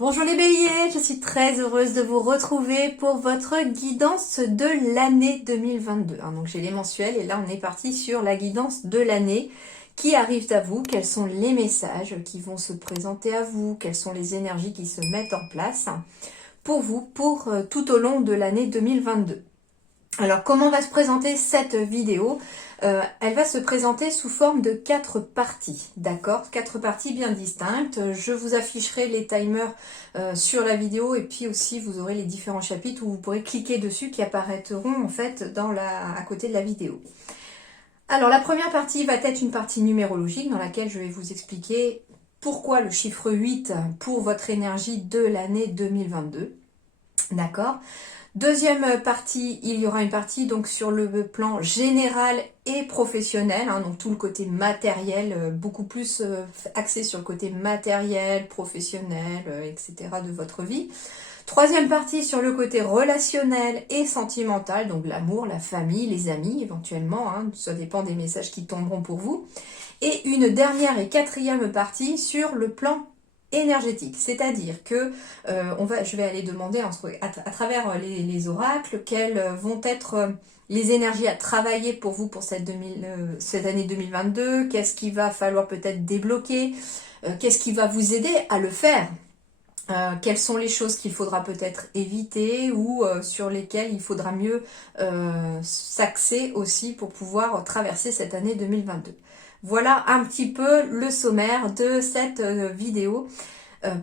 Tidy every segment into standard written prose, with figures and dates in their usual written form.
Bonjour les béliers, je suis très heureuse de vous retrouver pour votre guidance de l'année 2022. Donc j'ai les mensuels et là on est parti sur la guidance de l'année qui arrive à vous, quels sont les messages qui vont se présenter à vous, quelles sont les énergies qui se mettent en place pour vous pour tout au long de l'année 2022. Alors comment va se présenter cette vidéo? Elle va se présenter sous forme de 4 parties, d'accord? 4 parties bien distinctes. Je vous afficherai les timers sur la vidéo et puis aussi vous aurez les différents chapitres où vous pourrez cliquer dessus qui apparaîtront en fait à côté de la vidéo. Alors la première partie va être une partie numérologique dans laquelle je vais vous expliquer pourquoi le chiffre 8 pour votre énergie de l'année 2022, d'accord? Deuxième partie, il y aura une partie donc sur le plan général et professionnel, donc tout le côté matériel, beaucoup plus axé sur le côté matériel, professionnel, etc. de votre vie. Troisième partie sur le côté relationnel et sentimental, donc l'amour, la famille, les amis éventuellement, ça dépend des messages qui tomberont pour vous. Et une dernière et quatrième partie sur le plan énergétique, c'est-à-dire que je vais aller demander à travers les oracles quelles vont être les énergies à travailler pour vous pour cette année 2022, qu'est-ce qu'il va falloir peut-être débloquer, qu'est-ce qui va vous aider à le faire, quelles sont les choses qu'il faudra peut-être éviter ou sur lesquelles il faudra mieux s'axer aussi pour pouvoir traverser cette année 2022. Voilà un petit peu le sommaire de cette vidéo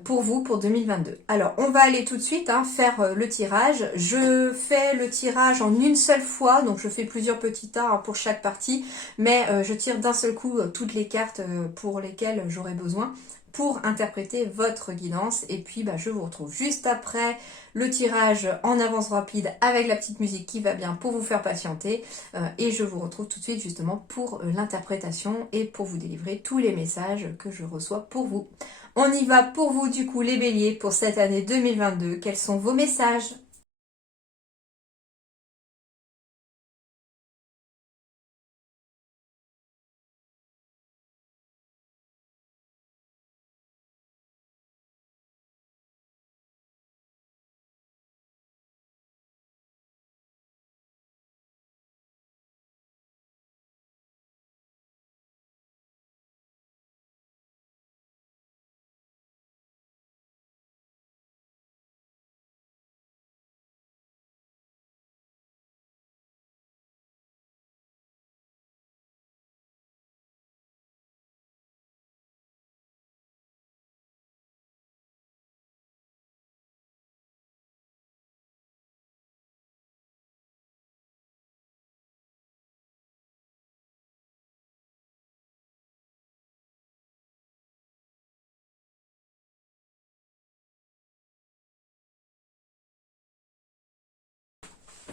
pour vous pour 2022. Alors on va aller tout de suite faire le tirage. Je fais le tirage en une seule fois, donc je fais plusieurs petits tas pour chaque partie, mais je tire d'un seul coup toutes les cartes pour lesquelles j'aurai besoin pour interpréter votre guidance. Et puis je vous retrouve juste après le tirage en avance rapide avec la petite musique qui va bien pour vous faire patienter. Et je vous retrouve tout de suite justement pour l'interprétation et pour vous délivrer tous les messages que je reçois pour vous. On y va pour vous du coup les béliers pour cette année 2022. Quels sont vos messages ?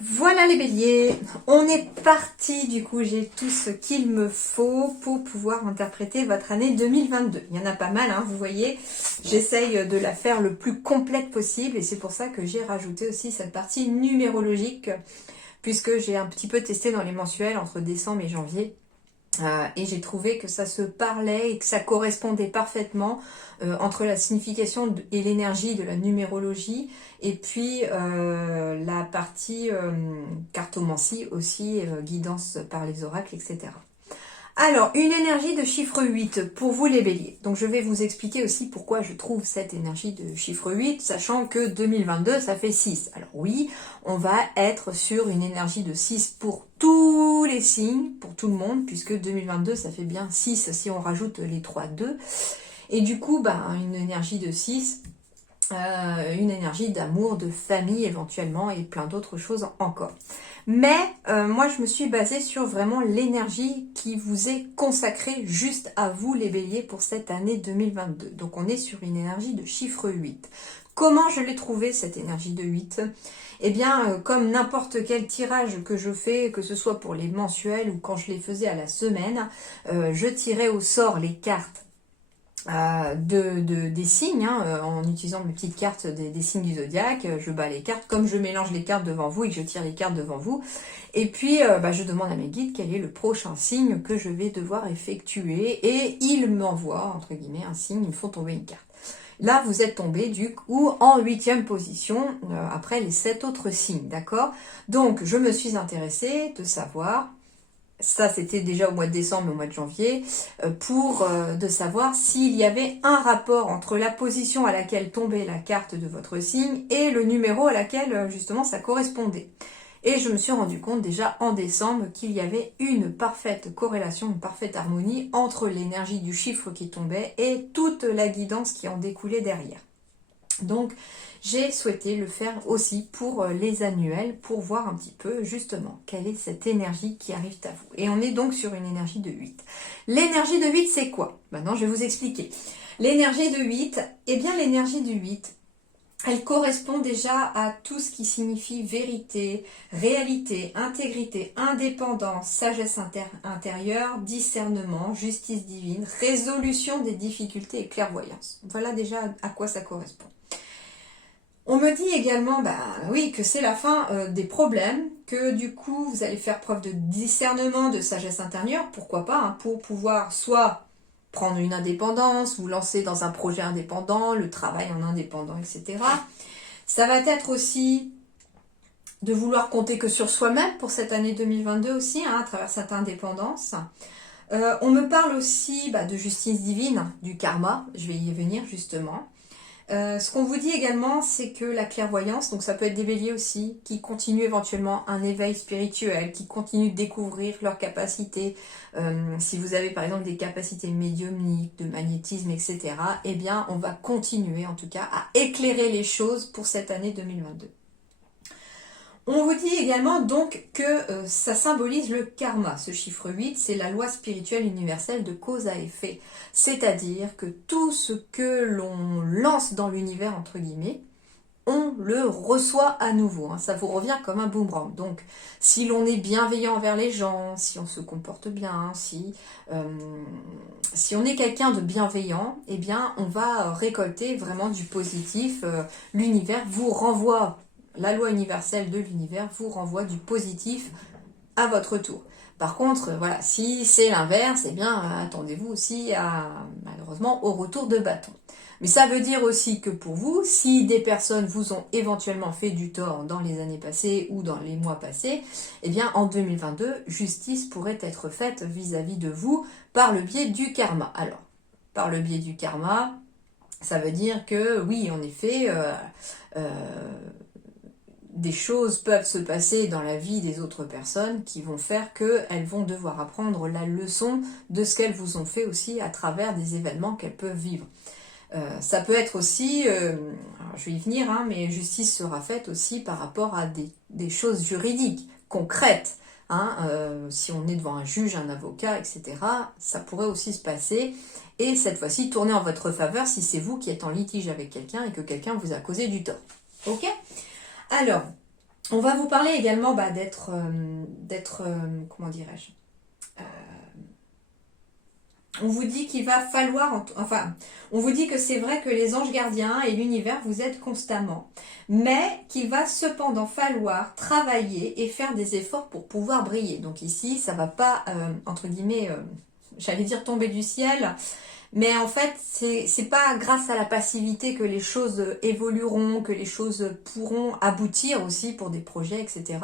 Voilà les béliers, on est parti du coup, j'ai tout ce qu'il me faut pour pouvoir interpréter votre année 2022. Il y en a pas mal, vous voyez, j'essaye de la faire le plus complète possible et c'est pour ça que j'ai rajouté aussi cette partie numérologique puisque j'ai un petit peu testé dans les mensuels entre décembre et janvier. Et j'ai trouvé que ça se parlait et que ça correspondait parfaitement entre la signification et l'énergie de la numérologie et puis la partie cartomancie aussi, guidance par les oracles, etc. Alors, une énergie de chiffre 8 pour vous les béliers. Donc je vais vous expliquer aussi pourquoi je trouve cette énergie de chiffre 8, sachant que 2022, ça fait 6. Alors oui, on va être sur une énergie de 6 pour tous les signes, pour tout le monde, puisque 2022, ça fait bien 6 si on rajoute les 3, 2. Et du coup, une énergie de 6, une énergie d'amour, de famille éventuellement, et plein d'autres choses encore. Mais moi, je me suis basée sur vraiment l'énergie qui vous est consacrée juste à vous, les béliers, pour cette année 2022. Donc, on est sur une énergie de chiffre 8. Comment je l'ai trouvée, cette énergie de 8 ? Eh bien, comme n'importe quel tirage que je fais, que ce soit pour les mensuels ou quand je les faisais à la semaine, je tirais au sort les cartes des signes, hein, en utilisant mes petites cartes des signes du zodiaque. Je bats les cartes comme je mélange les cartes devant vous et que je tire les cartes devant vous. Et puis, je demande à mes guides quel est le prochain signe que je vais devoir effectuer. Et ils m'envoient, entre guillemets, un signe, ils me font tomber une carte. Là, vous êtes tombé du coup en 8e position après les 7 autres signes, d'accord? Donc, je me suis intéressée de savoir, ça c'était déjà au mois de décembre, au mois de janvier, de savoir s'il y avait un rapport entre la position à laquelle tombait la carte de votre signe et le numéro à laquelle justement ça correspondait. Et je me suis rendu compte déjà en décembre qu'il y avait une parfaite corrélation, une parfaite harmonie entre l'énergie du chiffre qui tombait et toute la guidance qui en découlait derrière. Donc j'ai souhaité le faire aussi pour les annuels, pour voir un petit peu justement quelle est cette énergie qui arrive à vous. Et on est donc sur une énergie de 8. L'énergie de 8, c'est quoi? Maintenant, je vais vous expliquer. L'énergie de 8, eh bien l'énergie du 8, elle correspond déjà à tout ce qui signifie vérité, réalité, intégrité, indépendance, sagesse intérieure, discernement, justice divine, résolution des difficultés et clairvoyance. Voilà déjà à quoi ça correspond. On me dit également, oui, que c'est la fin des problèmes, que du coup vous allez faire preuve de discernement, de sagesse intérieure, pourquoi pas, hein, pour pouvoir soit prendre une indépendance, vous lancer dans un projet indépendant, le travail en indépendant, etc. Ça va être aussi de vouloir compter que sur soi-même pour cette année 2022 aussi, hein, à travers cette indépendance. On me parle aussi de justice divine, du karma, je vais y venir justement. Ce qu'on vous dit également, c'est que la clairvoyance, donc ça peut être des béliers aussi, qui continuent éventuellement un éveil spirituel, qui continuent de découvrir leurs capacités. Si vous avez par exemple des capacités médiumniques, de magnétisme, etc., eh bien on va continuer en tout cas à éclairer les choses pour cette année 2022. On vous dit également donc que ça symbolise le karma. Ce chiffre 8, c'est la loi spirituelle universelle de cause à effet. C'est-à-dire que tout ce que l'on lance dans l'univers, entre guillemets, on le reçoit à nouveau. Hein. Ça vous revient comme un boomerang. Donc, si l'on est bienveillant envers les gens, si on se comporte bien, si on est quelqu'un de bienveillant, eh bien, on va récolter vraiment du positif. L'univers vous renvoie. La loi universelle de l'univers vous renvoie du positif à votre tour. Par contre, voilà, si c'est l'inverse, eh bien, attendez-vous aussi malheureusement, au retour de bâton. Mais ça veut dire aussi que pour vous, si des personnes vous ont éventuellement fait du tort dans les années passées ou dans les mois passés, eh bien, en 2022, justice pourrait être faite vis-à-vis de vous par le biais du karma. Alors, par le biais du karma, ça veut dire que, oui, en effet, des choses peuvent se passer dans la vie des autres personnes qui vont faire qu'elles vont devoir apprendre la leçon de ce qu'elles vous ont fait aussi à travers des événements qu'elles peuvent vivre. Ça peut être aussi, je vais y venir, hein, mais justice sera faite aussi par rapport à des choses juridiques, concrètes. Hein, si on est devant un juge, un avocat, etc., ça pourrait aussi se passer. Et cette fois-ci, tourner en votre faveur si c'est vous qui êtes en litige avec quelqu'un et que quelqu'un vous a causé du tort. Ok ? Alors, on va vous parler également d'être, comment dirais-je, on vous dit qu'il va falloir, on vous dit que c'est vrai que les anges gardiens et l'univers vous aident constamment, mais qu'il va cependant falloir travailler et faire des efforts pour pouvoir briller. Donc ici, ça va pas, entre guillemets, j'allais dire tomber du ciel, mais en fait, c'est pas grâce à la passivité que les choses évolueront, que les choses pourront aboutir aussi pour des projets, etc.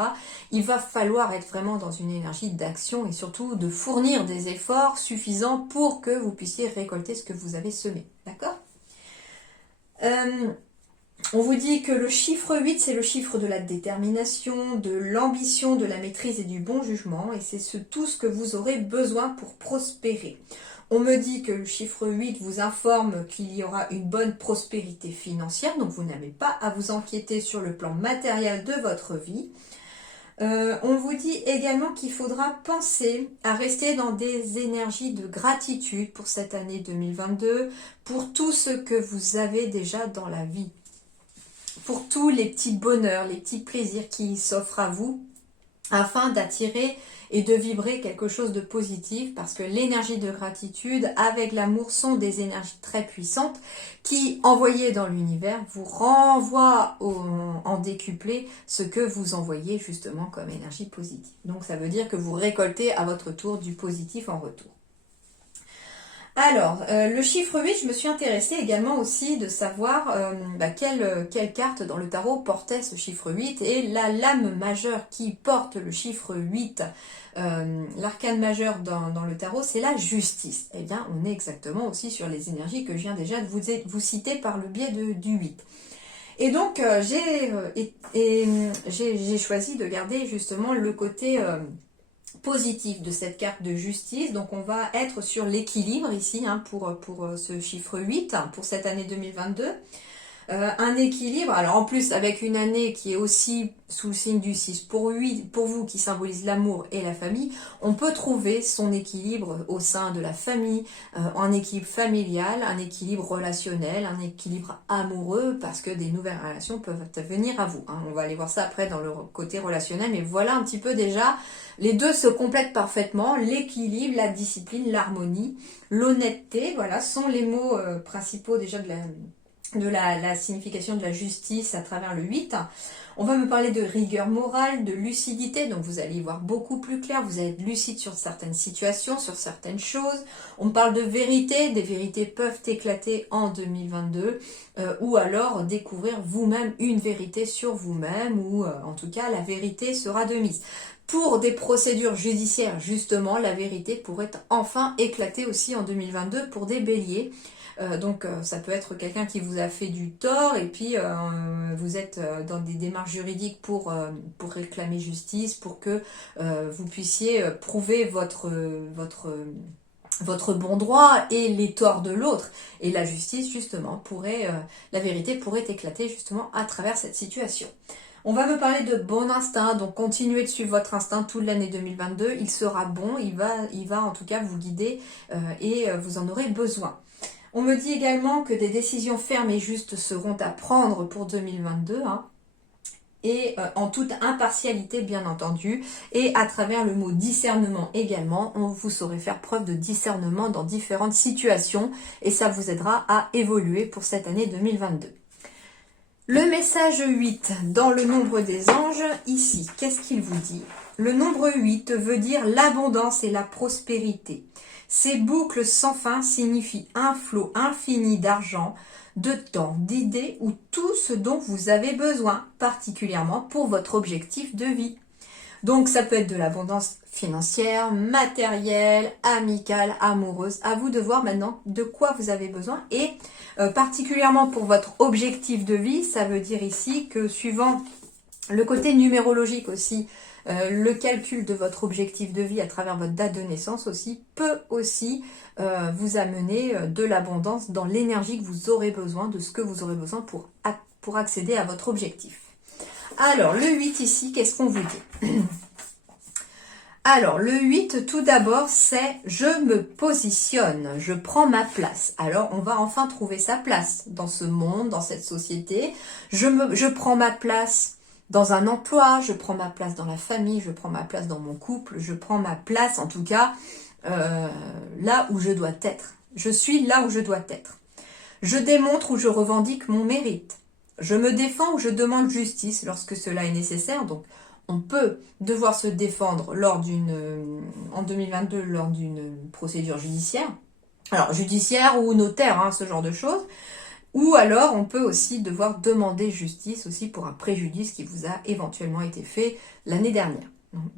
Il va falloir être vraiment dans une énergie d'action et surtout de fournir des efforts suffisants pour que vous puissiez récolter ce que vous avez semé. D'accord ? On vous dit que le chiffre 8, c'est le chiffre de la détermination, de l'ambition, de la maîtrise et du bon jugement. Et c'est tout ce que vous aurez besoin pour prospérer. On me dit que le chiffre 8 vous informe qu'il y aura une bonne prospérité financière. Donc vous n'avez pas à vous inquiéter sur le plan matériel de votre vie. On vous dit également qu'il faudra penser à rester dans des énergies de gratitude pour cette année 2022, pour tout ce que vous avez déjà dans la vie. Pour tous les petits bonheurs, les petits plaisirs qui s'offrent à vous, afin d'attirer et de vibrer quelque chose de positif parce que l'énergie de gratitude avec l'amour sont des énergies très puissantes qui, envoyées dans l'univers, vous renvoient en décuplé ce que vous envoyez justement comme énergie positive. Donc ça veut dire que vous récoltez à votre tour du positif en retour. Alors, le chiffre 8, je me suis intéressée également aussi de savoir quelle carte dans le tarot portait ce chiffre 8. Et la lame majeure qui porte le chiffre 8, l'arcane majeur dans le tarot, c'est la justice. Eh bien, on est exactement aussi sur les énergies que je viens déjà de vous citer par le biais du 8. Et donc, j'ai choisi de garder justement le côté positif de cette carte de justice. Donc on va être sur l'équilibre ici pour ce chiffre 8 pour cette année 2022. Un équilibre, alors en plus avec une année qui est aussi sous le signe du 6 pour vous qui symbolise l'amour et la famille, on peut trouver son équilibre au sein de la famille, un équilibre familial, un équilibre relationnel, un équilibre amoureux, parce que des nouvelles relations peuvent venir à vous. On va aller voir ça après dans le côté relationnel, mais voilà un petit peu déjà, les deux se complètent parfaitement, l'équilibre, la discipline, l'harmonie, l'honnêteté, voilà, sont les mots principaux déjà de la signification de la justice à travers le 8. On va me parler de rigueur morale, de lucidité, donc vous allez y voir beaucoup plus clair, vous allez être lucide sur certaines situations, sur certaines choses. On me parle de vérité, des vérités peuvent éclater en 2022, ou alors découvrir vous-même une vérité sur vous-même, ou en tout cas la vérité sera de mise. Pour des procédures judiciaires, justement, la vérité pourrait enfin éclater aussi en 2022 pour des béliers. Donc ça peut être quelqu'un qui vous a fait du tort et puis vous êtes dans des démarches juridiques pour réclamer justice, pour que vous puissiez prouver votre bon droit et les torts de l'autre. Et la justice, justement, la vérité pourrait éclater justement à travers cette situation. On va me parler de bon instinct, donc continuez de suivre votre instinct toute l'année 2022. Il sera bon, il va en tout cas vous guider et vous en aurez besoin. On me dit également que des décisions fermes et justes seront à prendre pour 2022, et en toute impartialité bien entendu, et à travers le mot discernement également, vous saurez faire preuve de discernement dans différentes situations, et ça vous aidera à évoluer pour cette année 2022. Le message 8 dans le nombre des anges, ici, qu'est-ce qu'il vous dit? Le nombre 8 veut dire l'abondance et la prospérité. Ces boucles sans fin signifient un flot infini d'argent, de temps, d'idées ou tout ce dont vous avez besoin, particulièrement pour votre objectif de vie. Donc ça peut être de l'abondance financière, matérielle, amicale, amoureuse. À vous de voir maintenant de quoi vous avez besoin. Et particulièrement pour votre objectif de vie, ça veut dire ici que suivant le côté numérologique aussi, le calcul de votre objectif de vie à travers votre date de naissance aussi peut aussi vous amener de l'abondance dans l'énergie que vous aurez besoin, de ce que vous aurez besoin pour accéder à votre objectif. Alors, le 8 ici, qu'est-ce qu'on vous dit? Alors, le 8, tout d'abord, c'est « je me positionne, je prends ma place ». Alors, on va enfin trouver sa place dans ce monde, dans cette société. Je prends ma place dans un emploi, je prends ma place dans la famille, je prends ma place dans mon couple, je prends ma place, en tout cas, là où je dois être. Je suis là où je dois être. Je démontre ou je revendique mon mérite. Je me défends ou je demande justice lorsque cela est nécessaire. Donc, on peut devoir se défendre en 2022 lors d'une procédure judiciaire. Alors, judiciaire ou notaire, ce genre de choses. Ou alors, on peut aussi devoir demander justice aussi pour un préjudice qui vous a éventuellement été fait l'année dernière.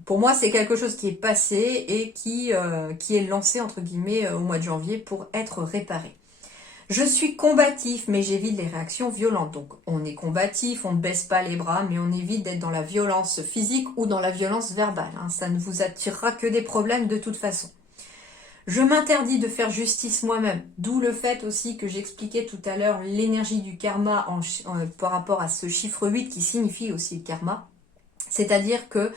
Pour moi, c'est quelque chose qui est passé et qui est lancé, entre guillemets, au mois de janvier pour être réparé. Je suis combatif, mais j'évite les réactions violentes. Donc, on est combatif, on ne baisse pas les bras, mais on évite d'être dans la violence physique ou dans la violence verbale. Ça ne vous attirera que des problèmes de toute façon. Je m'interdis de faire justice moi-même, d'où le fait aussi que j'expliquais tout à l'heure l'énergie du karma par rapport à ce chiffre 8 qui signifie aussi le karma. C'est-à-dire que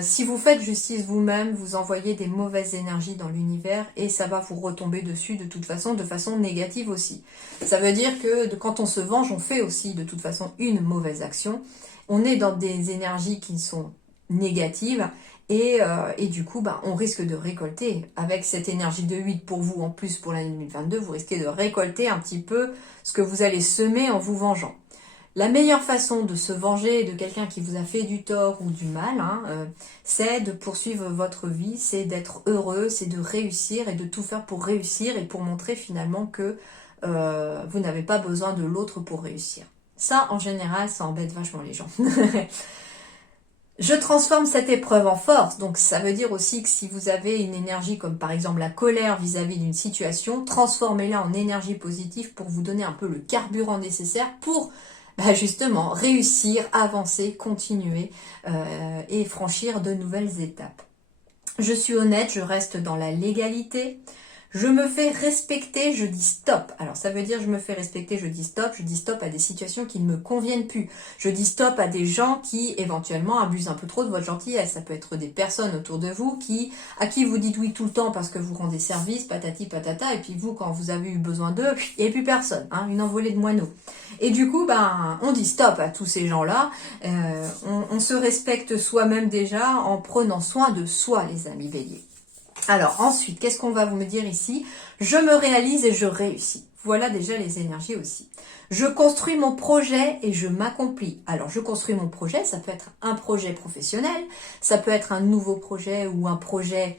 si vous faites justice vous-même, vous envoyez des mauvaises énergies dans l'univers et ça va vous retomber dessus de toute façon, de façon négative aussi. Ça veut dire que quand on se venge, on fait aussi de toute façon une mauvaise action. On est dans des énergies qui sont négatives Et du coup, on risque de récolter, avec cette énergie de 8 pour vous, en plus pour l'année 2022, vous risquez de récolter un petit peu ce que vous allez semer en vous vengeant. La meilleure façon de se venger de quelqu'un qui vous a fait du tort ou du mal, c'est de poursuivre votre vie, c'est d'être heureux, c'est de réussir et de tout faire pour réussir et pour montrer finalement que vous n'avez pas besoin de l'autre pour réussir. Ça, en général, ça embête vachement les gens. Je transforme cette épreuve en force, donc ça veut dire aussi que si vous avez une énergie comme par exemple la colère vis-à-vis d'une situation, transformez-la en énergie positive pour vous donner un peu le carburant nécessaire pour justement réussir, avancer, continuer et franchir de nouvelles étapes. Je suis honnête, je reste dans la légalité. Je me fais respecter, je dis stop. Alors ça veut dire je me fais respecter, je dis stop à des situations qui ne me conviennent plus. Je dis stop à des gens qui éventuellement abusent un peu trop de votre gentillesse. Ça peut être des personnes autour de vous à qui vous dites oui tout le temps parce que vous rendez service, patati patata, et puis vous quand vous avez eu besoin d'eux, il n'y a plus personne, une envolée de moineaux. Et du coup, on dit stop à tous ces gens-là. On se respecte soi-même déjà en prenant soin de soi, les amis béliers. Alors ensuite, qu'est-ce qu'on va vous me dire ici? Je me réalise et je réussis. Voilà déjà les énergies aussi. Je construis mon projet et je m'accomplis. Alors je construis mon projet, ça peut être un projet professionnel, ça peut être un nouveau projet ou un projet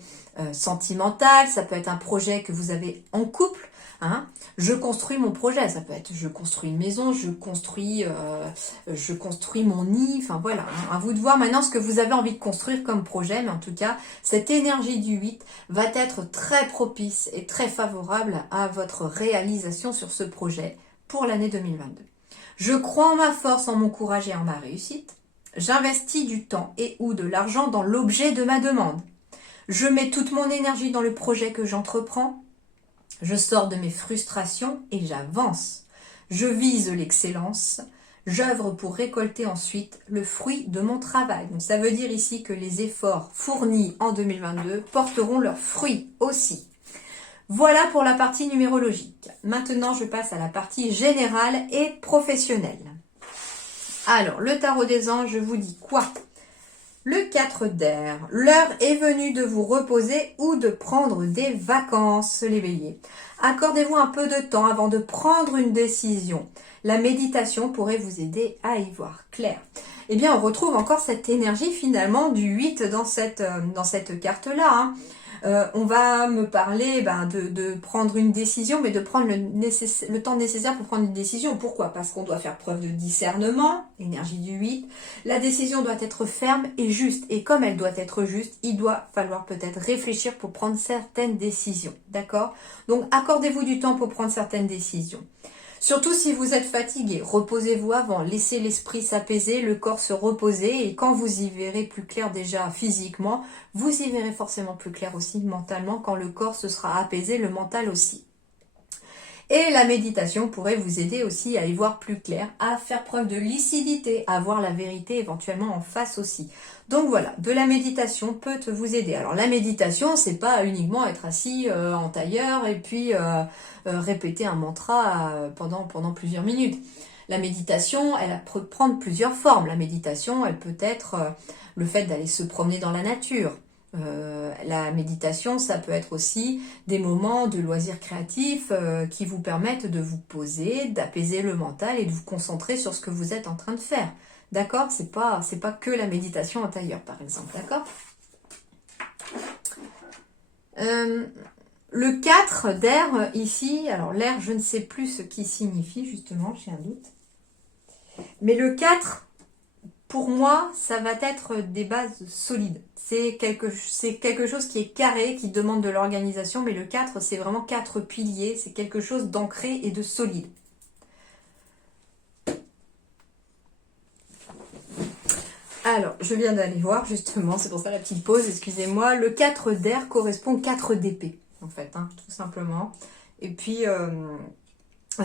sentimental, ça peut être un projet que vous avez en couple. Je construis mon projet, ça peut être je construis une maison, je construis mon nid, enfin voilà, à vous de voir maintenant ce que vous avez envie de construire comme projet, mais en tout cas, cette énergie du 8 va être très propice et très favorable à votre réalisation sur ce projet pour l'année 2022. Je crois en ma force, en mon courage et en ma réussite. J'investis du temps et ou de l'argent dans l'objet de ma demande. Je mets toute mon énergie dans le projet que j'entreprends. Je sors de mes frustrations et j'avance. Je vise l'excellence. J'œuvre pour récolter ensuite le fruit de mon travail. Donc ça veut dire ici que les efforts fournis en 2022 porteront leurs fruits aussi. Voilà pour la partie numérologique. Maintenant, je passe à la partie générale et professionnelle. Alors, le tarot des anges, je vous dis quoi ? Le 4 d'air, l'heure est venue de vous reposer ou de prendre des vacances, les béliers. Accordez-vous un peu de temps avant de prendre une décision. La méditation pourrait vous aider à y voir clair. Eh bien, on retrouve encore cette énergie finalement du 8 dans cette carte-là. On va me parler de prendre une décision, mais de prendre le temps nécessaire pour prendre une décision. Pourquoi? Parce qu'on doit faire preuve de discernement, énergie du 8. La décision doit être ferme et juste. Et comme elle doit être juste, il doit falloir peut-être réfléchir pour prendre certaines décisions. D'accord? Donc, accordez-vous du temps pour prendre certaines décisions. Surtout si vous êtes fatigué, reposez-vous avant, laissez l'esprit s'apaiser, le corps se reposer et quand vous y verrez plus clair déjà physiquement, vous y verrez forcément plus clair aussi mentalement quand le corps se sera apaisé, le mental aussi. Et la méditation pourrait vous aider aussi à y voir plus clair, à faire preuve de lucidité, à voir la vérité éventuellement en face aussi. Donc voilà, de la méditation peut vous aider. Alors la méditation, c'est pas uniquement être assis en tailleur et puis répéter un mantra pendant plusieurs minutes. La méditation, elle peut prendre plusieurs formes. La méditation, elle peut être le fait d'aller se promener dans la nature. La méditation, ça peut être aussi des moments de loisirs créatifs qui vous permettent de vous poser, d'apaiser le mental et de vous concentrer sur ce que vous êtes en train de faire. D'accord? C'est pas que la méditation en tailleur, par exemple. D'accord? Le 4 d'air, ici, alors l'air, je ne sais plus ce qui signifie, justement, j'ai un doute. Mais le 4, pour moi, ça va être des bases solides. C'est quelque chose qui est carré, qui demande de l'organisation, mais le 4, c'est vraiment 4 piliers, c'est quelque chose d'ancré et de solide. Alors, je viens d'aller voir, justement, c'est pour ça la petite pause, excusez-moi. Le 4 d'air correspond aux 4 d'épée, en fait, tout simplement. Et puis,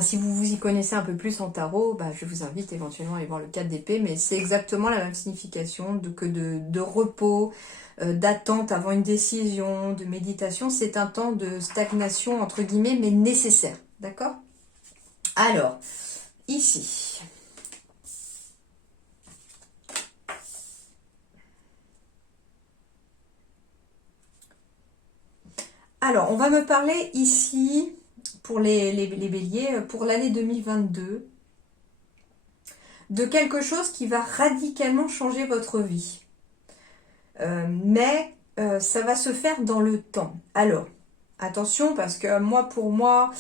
si vous vous y connaissez un peu plus en tarot, je vous invite éventuellement à aller voir le 4 d'épée, mais c'est exactement la même signification de repos, d'attente avant une décision, de méditation. C'est un temps de stagnation, entre guillemets, mais nécessaire. D'accord? Alors, ici. Alors, on va me parler ici, pour les béliers, pour l'année 2022, de quelque chose qui va radicalement changer votre vie. Mais ça va se faire dans le temps. Alors, attention, parce que pour moi,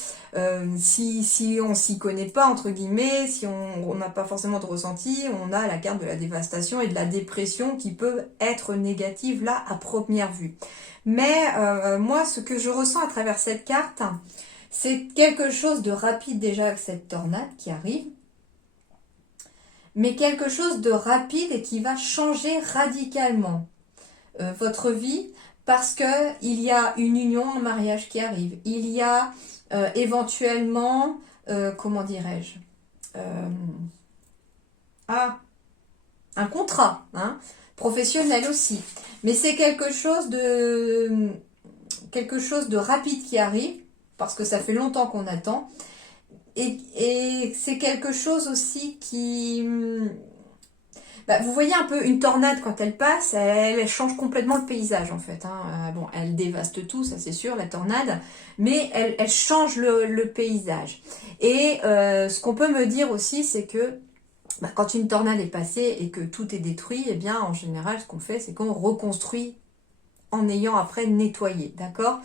si on s'y connaît pas, entre guillemets, si on n'a pas forcément de ressenti, on a la carte de la dévastation et de la dépression qui peut être négative là à première vue. Mais moi, ce que je ressens à travers cette carte, c'est quelque chose de rapide déjà avec cette tornade qui arrive, mais quelque chose de rapide et qui va changer radicalement votre vie, parce que il y a une union, un mariage qui arrive. Il y a éventuellement, comment dirais-je, un contrat, hein, professionnel aussi. Mais c'est quelque chose de rapide qui arrive, parce que ça fait longtemps qu'on attend. Et c'est quelque chose aussi qui... vous voyez un peu une tornade quand elle passe, elle change complètement le paysage en fait. Hein. Bon, elle dévaste tout, ça c'est sûr, la tornade, mais elle change le paysage. Et ce qu'on peut me dire aussi, c'est que quand une tornade est passée et que tout est détruit, eh bien en général, ce qu'on fait, c'est qu'on reconstruit en ayant après nettoyé, d'accord?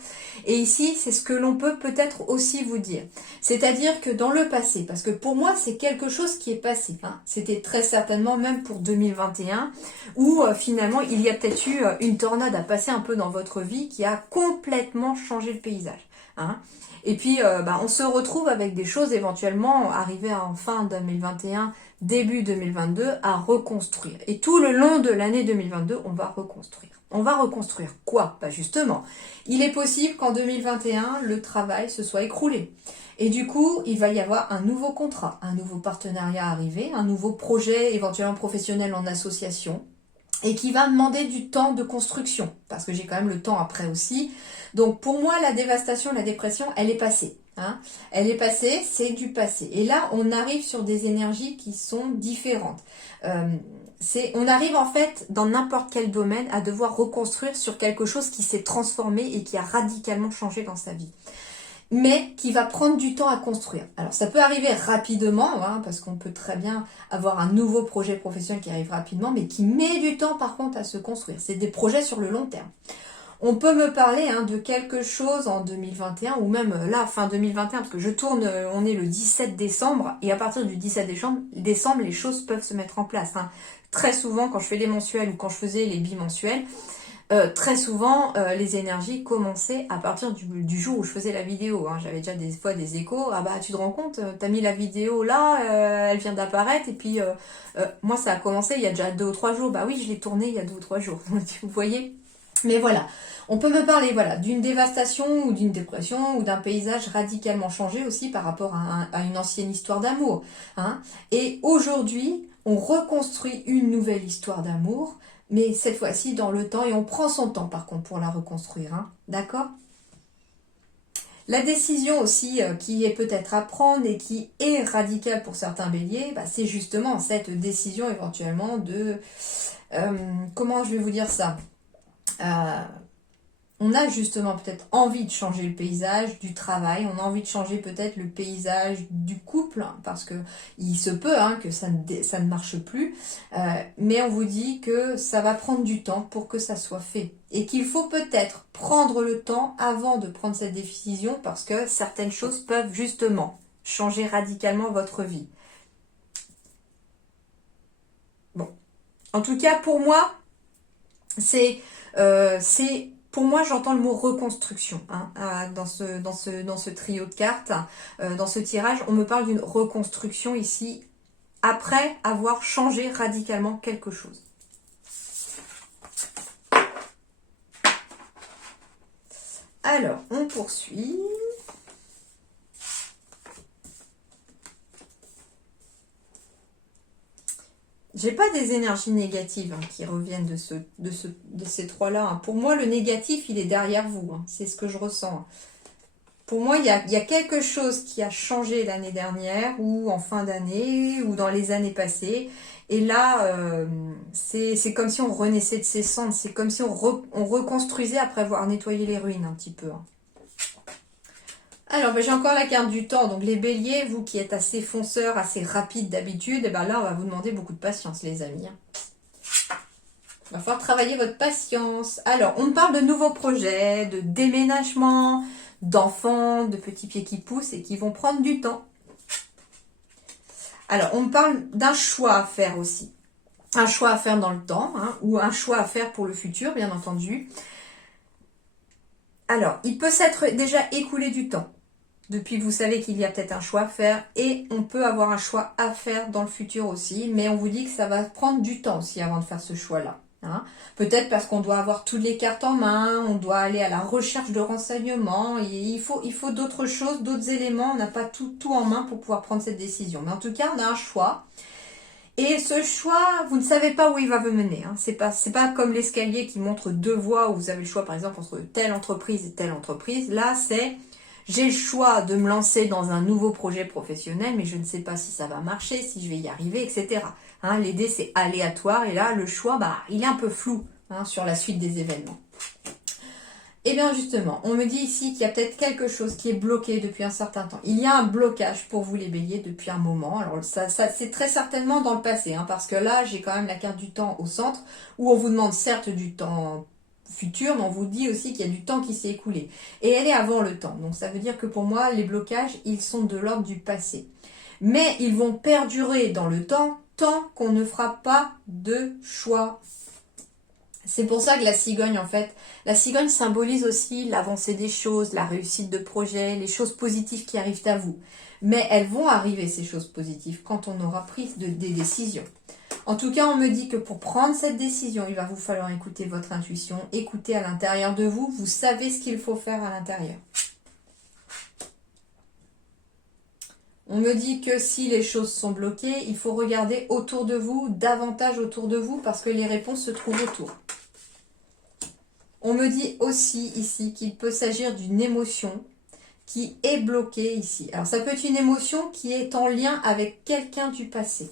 Et ici, c'est ce que l'on peut peut-être aussi vous dire. C'est-à-dire que dans le passé, parce que pour moi, c'est quelque chose qui est passé. Hein. C'était très certainement même pour 2021, où finalement, il y a peut-être eu une tornade à passer un peu dans votre vie qui a complètement changé le paysage. Hein. Et puis, on se retrouve avec des choses éventuellement arrivées en fin 2021, début 2022, à reconstruire. Et tout le long de l'année 2022, on va reconstruire. On va reconstruire quoi? Justement, il est possible qu'en 2021, le travail se soit écroulé. Et du coup, il va y avoir un nouveau contrat, un nouveau partenariat arrivé, un nouveau projet éventuellement professionnel en association, et qui va demander du temps de construction, parce que j'ai quand même le temps après aussi. Donc pour moi, la dévastation, la dépression, elle est passée. Hein. Elle est passée, c'est du passé. Et là, on arrive sur des énergies qui sont différentes. On arrive en fait dans n'importe quel domaine à devoir reconstruire sur quelque chose qui s'est transformé et qui a radicalement changé dans sa vie. Mais qui va prendre du temps à construire. Alors ça peut arriver rapidement, hein, parce qu'on peut très bien avoir un nouveau projet professionnel qui arrive rapidement, mais qui met du temps par contre à se construire. C'est des projets sur le long terme. On peut me parler de quelque chose en 2021 ou même là, fin 2021, parce que je tourne, on est le 17 décembre, et à partir du 17 décembre, les choses peuvent se mettre en place. Hein. Très souvent, quand je fais les mensuels ou quand je faisais les bimensuels, très souvent, les énergies commençaient à partir du jour où je faisais la vidéo. Hein. J'avais déjà des fois des échos. Ah tu te rends compte, t'as mis la vidéo là, elle vient d'apparaître. Et puis, moi, ça a commencé il y a déjà 2 ou 3 jours. Oui, je l'ai tourné il y a 2 ou 3 jours. Vous voyez? Mais voilà, on peut me parler d'une dévastation ou d'une dépression ou d'un paysage radicalement changé aussi par rapport à une ancienne histoire d'amour. Hein. Et aujourd'hui, on reconstruit une nouvelle histoire d'amour, mais cette fois-ci dans le temps, et on prend son temps par contre pour la reconstruire. Hein. D'accord ? La décision aussi qui est peut-être à prendre et qui est radicale pour certains béliers, c'est justement cette décision éventuellement de... comment je vais vous dire ça ? On a justement peut-être envie de changer le paysage du travail, on a envie de changer peut-être le paysage du couple, hein, parce que il se peut que ça ne marche plus, mais on vous dit que ça va prendre du temps pour que ça soit fait, et qu'il faut peut-être prendre le temps avant de prendre cette décision, parce que certaines choses peuvent justement changer radicalement votre vie. Bon, en tout cas pour moi, pour moi, j'entends le mot reconstruction dans ce trio de cartes, dans ce tirage. On me parle d'une reconstruction ici, après avoir changé radicalement quelque chose. Alors, on poursuit. J'ai pas des énergies négatives qui reviennent de ces trois-là. Pour moi, le négatif, il est derrière vous. C'est ce que je ressens. Pour moi, il y a quelque chose qui a changé l'année dernière, ou en fin d'année, ou dans les années passées. Et là, c'est comme si on renaissait de ses cendres. C'est comme si on reconstruisait après avoir nettoyé les ruines un petit peu. Alors, ben, j'ai encore la carte du temps. Donc, les béliers, vous qui êtes assez fonceurs, assez rapides d'habitude, et ben là, on va vous demander beaucoup de patience, les amis. Il va falloir travailler votre patience. Alors, on me parle de nouveaux projets, de déménagement, d'enfants, de petits pieds qui poussent et qui vont prendre du temps. Alors, on me parle d'un choix à faire aussi. Un choix à faire dans le temps, hein, ou un choix à faire pour le futur, bien entendu. Alors, il peut s'être déjà écoulé du temps. Depuis que vous savez qu'il y a peut-être un choix à faire, et on peut avoir un choix à faire dans le futur aussi, mais on vous dit que ça va prendre du temps aussi avant de faire ce choix-là. Hein. Peut-être parce qu'on doit avoir toutes les cartes en main, on doit aller à la recherche de renseignements, et il faut d'autres choses, d'autres éléments, on n'a pas tout en main pour pouvoir prendre cette décision. Mais en tout cas, on a un choix. Et ce choix, vous ne savez pas où il va vous mener. Hein. C'est pas comme l'escalier qui montre deux voies où vous avez le choix, par exemple, entre telle entreprise et telle entreprise. Là, c'est j'ai le choix de me lancer dans un nouveau projet professionnel, mais je ne sais pas si ça va marcher, si je vais y arriver, etc. Hein, l'idée, c'est aléatoire. Et là, le choix, il est un peu flou sur la suite des événements. Et bien justement, on me dit ici qu'il y a peut-être quelque chose qui est bloqué depuis un certain temps. Il y a un blocage pour vous les béliers depuis un moment. Alors ça c'est très certainement dans le passé, parce que là j'ai quand même la carte du temps au centre, où on vous demande certes du temps futur, mais on vous dit aussi qu'il y a du temps qui s'est écoulé. Et elle est avant le temps. Donc ça veut dire que pour moi, les blocages, ils sont de l'ordre du passé. Mais ils vont perdurer dans le temps, tant qu'on ne fera pas de choix. C'est pour ça que la cigogne, en fait, la cigogne symbolise aussi l'avancée des choses, la réussite de projets, les choses positives qui arrivent à vous. Mais elles vont arriver, ces choses positives, quand on aura pris des décisions. En tout cas, on me dit que pour prendre cette décision, il va vous falloir écouter votre intuition, écouter à l'intérieur de vous, vous savez ce qu'il faut faire à l'intérieur. On me dit que si les choses sont bloquées, il faut regarder autour de vous, davantage autour de vous, parce que les réponses se trouvent autour. On me dit aussi ici qu'il peut s'agir d'une émotion qui est bloquée ici. Alors ça peut être une émotion qui est en lien avec quelqu'un du passé.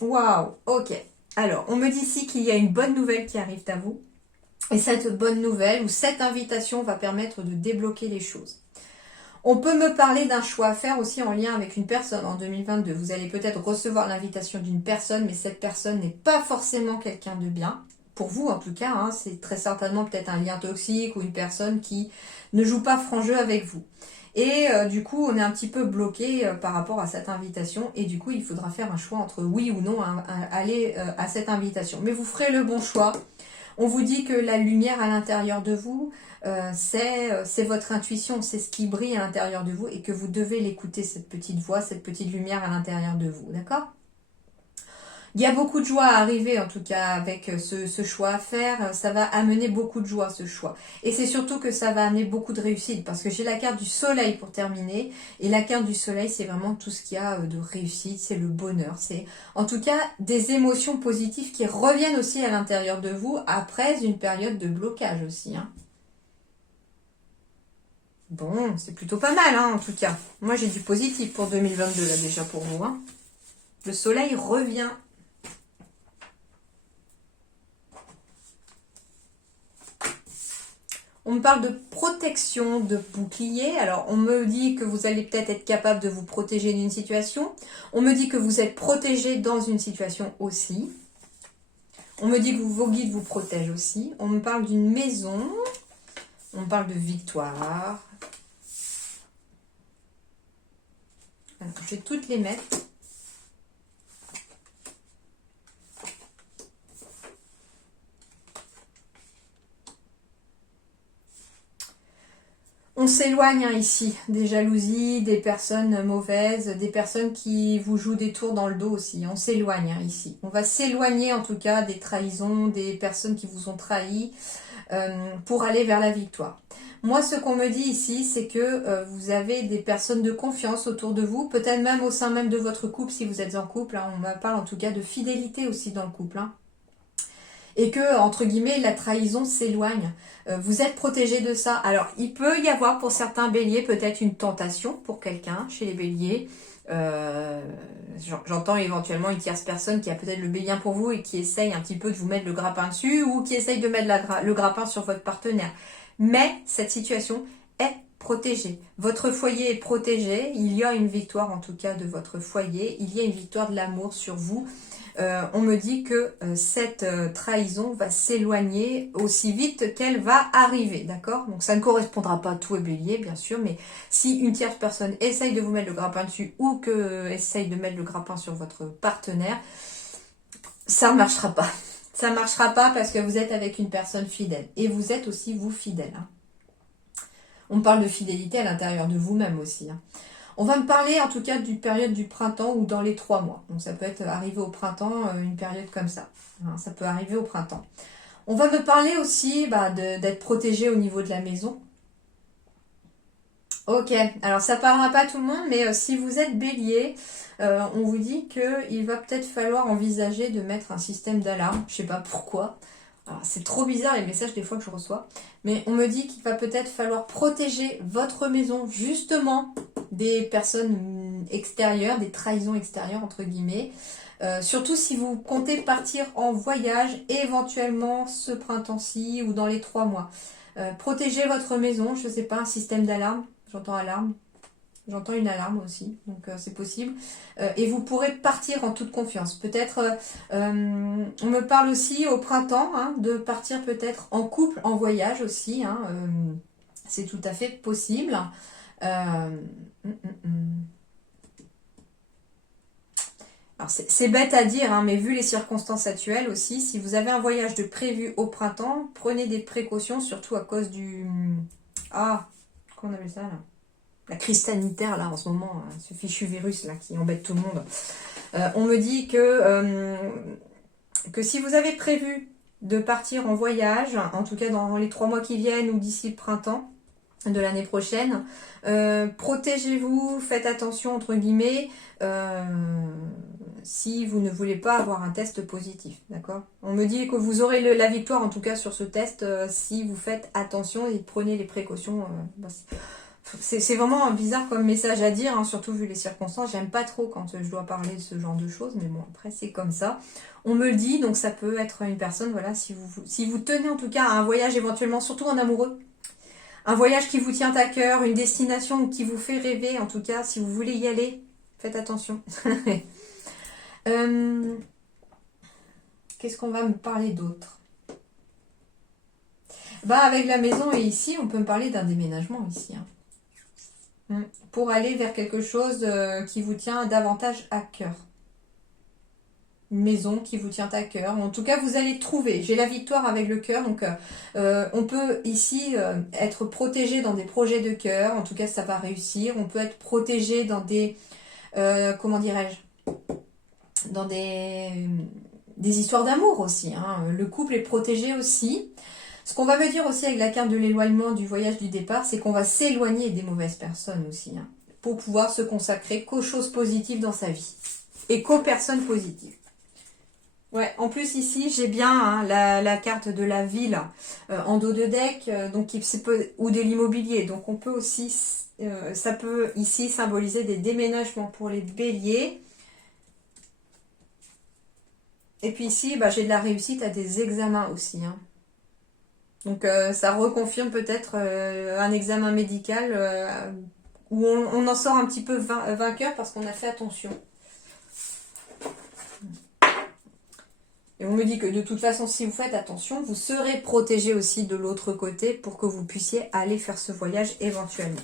Waouh, ok. Alors, on me dit ici qu'il y a une bonne nouvelle qui arrive à vous. Et cette bonne nouvelle ou cette invitation va permettre de débloquer les choses. On peut me parler d'un choix à faire aussi en lien avec une personne en 2022. Vous allez peut-être recevoir l'invitation d'une personne, mais cette personne n'est pas forcément quelqu'un de bien. Pour vous en tout cas, c'est très certainement peut-être un lien toxique ou une personne qui ne joue pas franc jeu avec vous. Et du coup, on est un petit peu bloqué par rapport à cette invitation. Et du coup, il faudra faire un choix entre oui ou non aller à cette invitation. Mais vous ferez le bon choix. On vous dit que la lumière à l'intérieur de vous, c'est votre intuition, c'est ce qui brille à l'intérieur de vous et que vous devez l'écouter, cette petite voix, cette petite lumière à l'intérieur de vous, d'accord ? Il y a beaucoup de joie à arriver, en tout cas, avec ce choix à faire. Ça va amener beaucoup de joie, ce choix. Et c'est surtout que ça va amener beaucoup de réussite, parce que j'ai la carte du soleil pour terminer. Et la carte du soleil, c'est vraiment tout ce qu'il y a de réussite, c'est le bonheur. C'est, en tout cas, des émotions positives qui reviennent aussi à l'intérieur de vous, après une période de blocage aussi. Bon, c'est plutôt pas mal, en tout cas. Moi, j'ai du positif pour 2022, là, déjà, pour vous. Le soleil revient. On me parle de protection, de bouclier. Alors, on me dit que vous allez peut-être être capable de vous protéger d'une situation. On me dit que vous êtes protégé dans une situation aussi. On me dit que vos guides vous protègent aussi. On me parle d'une maison. On me parle de victoire. Alors, je vais toutes les mettre. On s'éloigne ici des jalousies, des personnes mauvaises, des personnes qui vous jouent des tours dans le dos aussi. On s'éloigne ici. On va s'éloigner en tout cas des trahisons, des personnes qui vous ont trahi pour aller vers la victoire. Moi, ce qu'on me dit ici, c'est que vous avez des personnes de confiance autour de vous, peut-être même au sein même de votre couple si vous êtes en couple. On me parle en tout cas de fidélité aussi dans le couple. Et que, entre guillemets, la trahison s'éloigne. Vous êtes protégé de ça. Alors, il peut y avoir pour certains béliers peut-être une tentation pour quelqu'un, chez les béliers, J'entends éventuellement une tierce personne qui a peut-être le béguin pour vous et qui essaye un petit peu de vous mettre le grappin dessus ou qui essaye de mettre le grappin sur votre partenaire. Mais cette situation est protégée. Votre foyer est protégé. Il y a une victoire en tout cas de votre foyer. Il y a une victoire de l'amour sur vous. On me dit que cette trahison va s'éloigner aussi vite qu'elle va arriver, d'accord? Donc ça ne correspondra pas à tout Bélier, bien sûr, mais si une tierce personne essaye de vous mettre le grappin dessus ou que essaye de mettre le grappin sur votre partenaire, ça ne marchera pas. Ça ne marchera pas parce que vous êtes avec une personne fidèle. Et vous êtes aussi, vous, fidèle. Hein. On parle de fidélité à l'intérieur de vous-même aussi. Hein. On va me parler en tout cas d'une période du printemps ou dans les 3 mois. Donc ça peut être arrivé au printemps, une période comme ça. Hein, ça peut arriver au printemps. On va me parler aussi d'être protégé au niveau de la maison. Ok, alors ça parlera pas à tout le monde, mais si vous êtes bélier, on vous dit qu'il va peut-être falloir envisager de mettre un système d'alarme. Je sais pas pourquoi. C'est trop bizarre les messages des fois que je reçois. Mais on me dit qu'il va peut-être falloir protéger votre maison justement des personnes extérieures, des trahisons extérieures entre guillemets. Surtout si vous comptez partir en voyage, éventuellement ce printemps-ci ou dans les 3 mois. Protégez votre maison, je sais pas, un système d'alarme. J'entends alarme. J'entends une alarme aussi, donc c'est possible. Et vous pourrez partir en toute confiance. Peut-être, on me parle aussi au printemps, hein, de partir peut-être en couple, en voyage aussi. Hein, c'est tout à fait possible. Alors c'est bête à dire, hein, mais vu les circonstances actuelles aussi, si vous avez un voyage de prévu au printemps, prenez des précautions, surtout à cause du... qu'on appelle ça là, la crise sanitaire là en ce moment, ce fichu virus là qui embête tout le monde. On me dit que si vous avez prévu de partir en voyage, en tout cas dans les 3 mois qui viennent ou d'ici le printemps de l'année prochaine, protégez-vous, faites attention entre guillemets si vous ne voulez pas avoir un test positif, d'accord? On me dit que vous aurez la victoire en tout cas sur ce test si vous faites attention et prenez les précautions. C'est vraiment bizarre comme message à dire, hein, surtout vu les circonstances. J'aime pas trop quand je dois parler de ce genre de choses, mais bon, après c'est comme ça. On me le dit, donc ça peut être une personne, voilà, si vous tenez en tout cas à un voyage éventuellement, surtout en amoureux, un voyage qui vous tient à cœur, une destination qui vous fait rêver, en tout cas, si vous voulez y aller, faites attention. Qu'est-ce qu'on va me parler d'autre? Avec la maison et ici, on peut me parler d'un déménagement ici, hein. Pour aller vers quelque chose qui vous tient davantage à cœur. Une maison qui vous tient à cœur. En tout cas, vous allez trouver. J'ai la victoire avec le cœur. Donc, on peut ici être protégé dans des projets de cœur. En tout cas, ça va réussir. On peut être protégé dans des... comment dirais-je? Dans des histoires d'amour aussi. Hein. Le couple est protégé aussi. Ce qu'on va me dire aussi avec la carte de l'éloignement du voyage du départ, c'est qu'on va s'éloigner des mauvaises personnes aussi, hein, pour pouvoir se consacrer qu'aux choses positives dans sa vie et qu'aux personnes positives. Ouais, en plus ici j'ai bien hein, la carte de la ville en dos de deck, donc ou de l'immobilier. Donc on peut aussi, ça peut ici symboliser des déménagements pour les béliers. Et puis ici, j'ai de la réussite à des examens aussi, hein. Donc ça reconfirme peut-être un examen médical où on en sort un petit peu vainqueur parce qu'on a fait attention. Et on me dit que de toute façon, si vous faites attention, vous serez protégé aussi de l'autre côté pour que vous puissiez aller faire ce voyage éventuellement.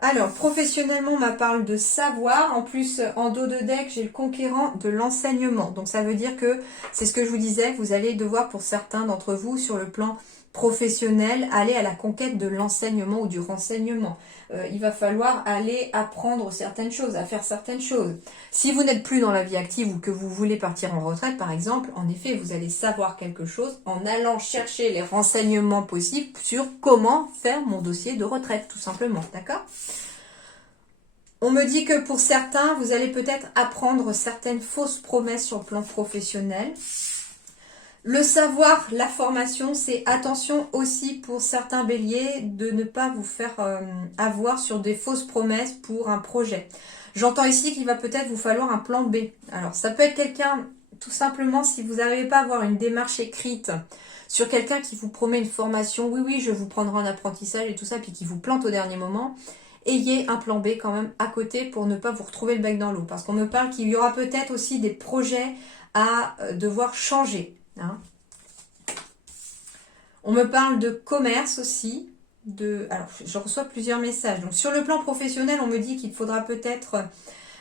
Alors, professionnellement, on m'a parlé de savoir. En plus, en dos de deck, j'ai le conquérant de l'enseignement. Donc, ça veut dire que, c'est ce que je vous disais, vous allez devoir, pour certains d'entre vous, sur le plan professionnel, aller à la conquête de l'enseignement ou du renseignement. Il va falloir aller apprendre certaines choses, à faire certaines choses. Si vous n'êtes plus dans la vie active ou que vous voulez partir en retraite, par exemple, en effet, vous allez savoir quelque chose en allant chercher les renseignements possibles sur comment faire mon dossier de retraite, tout simplement, d'accord ? On me dit que pour certains, vous allez peut-être apprendre certaines fausses promesses sur le plan professionnel. Le savoir, la formation, c'est attention aussi pour certains béliers de ne pas vous faire avoir sur des fausses promesses pour un projet. J'entends ici qu'il va peut-être vous falloir un plan B. Alors, ça peut être quelqu'un, tout simplement, si vous n'arrivez pas à avoir une démarche écrite sur quelqu'un qui vous promet une formation, oui, oui, je vous prendrai en apprentissage et tout ça, puis qui vous plante au dernier moment, ayez un plan B quand même à côté pour ne pas vous retrouver le bec dans l'eau. Parce qu'on me parle qu'il y aura peut-être aussi des projets à devoir changer. Hein. On me parle de commerce aussi. Alors, je reçois plusieurs messages. Donc, sur le plan professionnel, on me dit qu'il faudra peut-être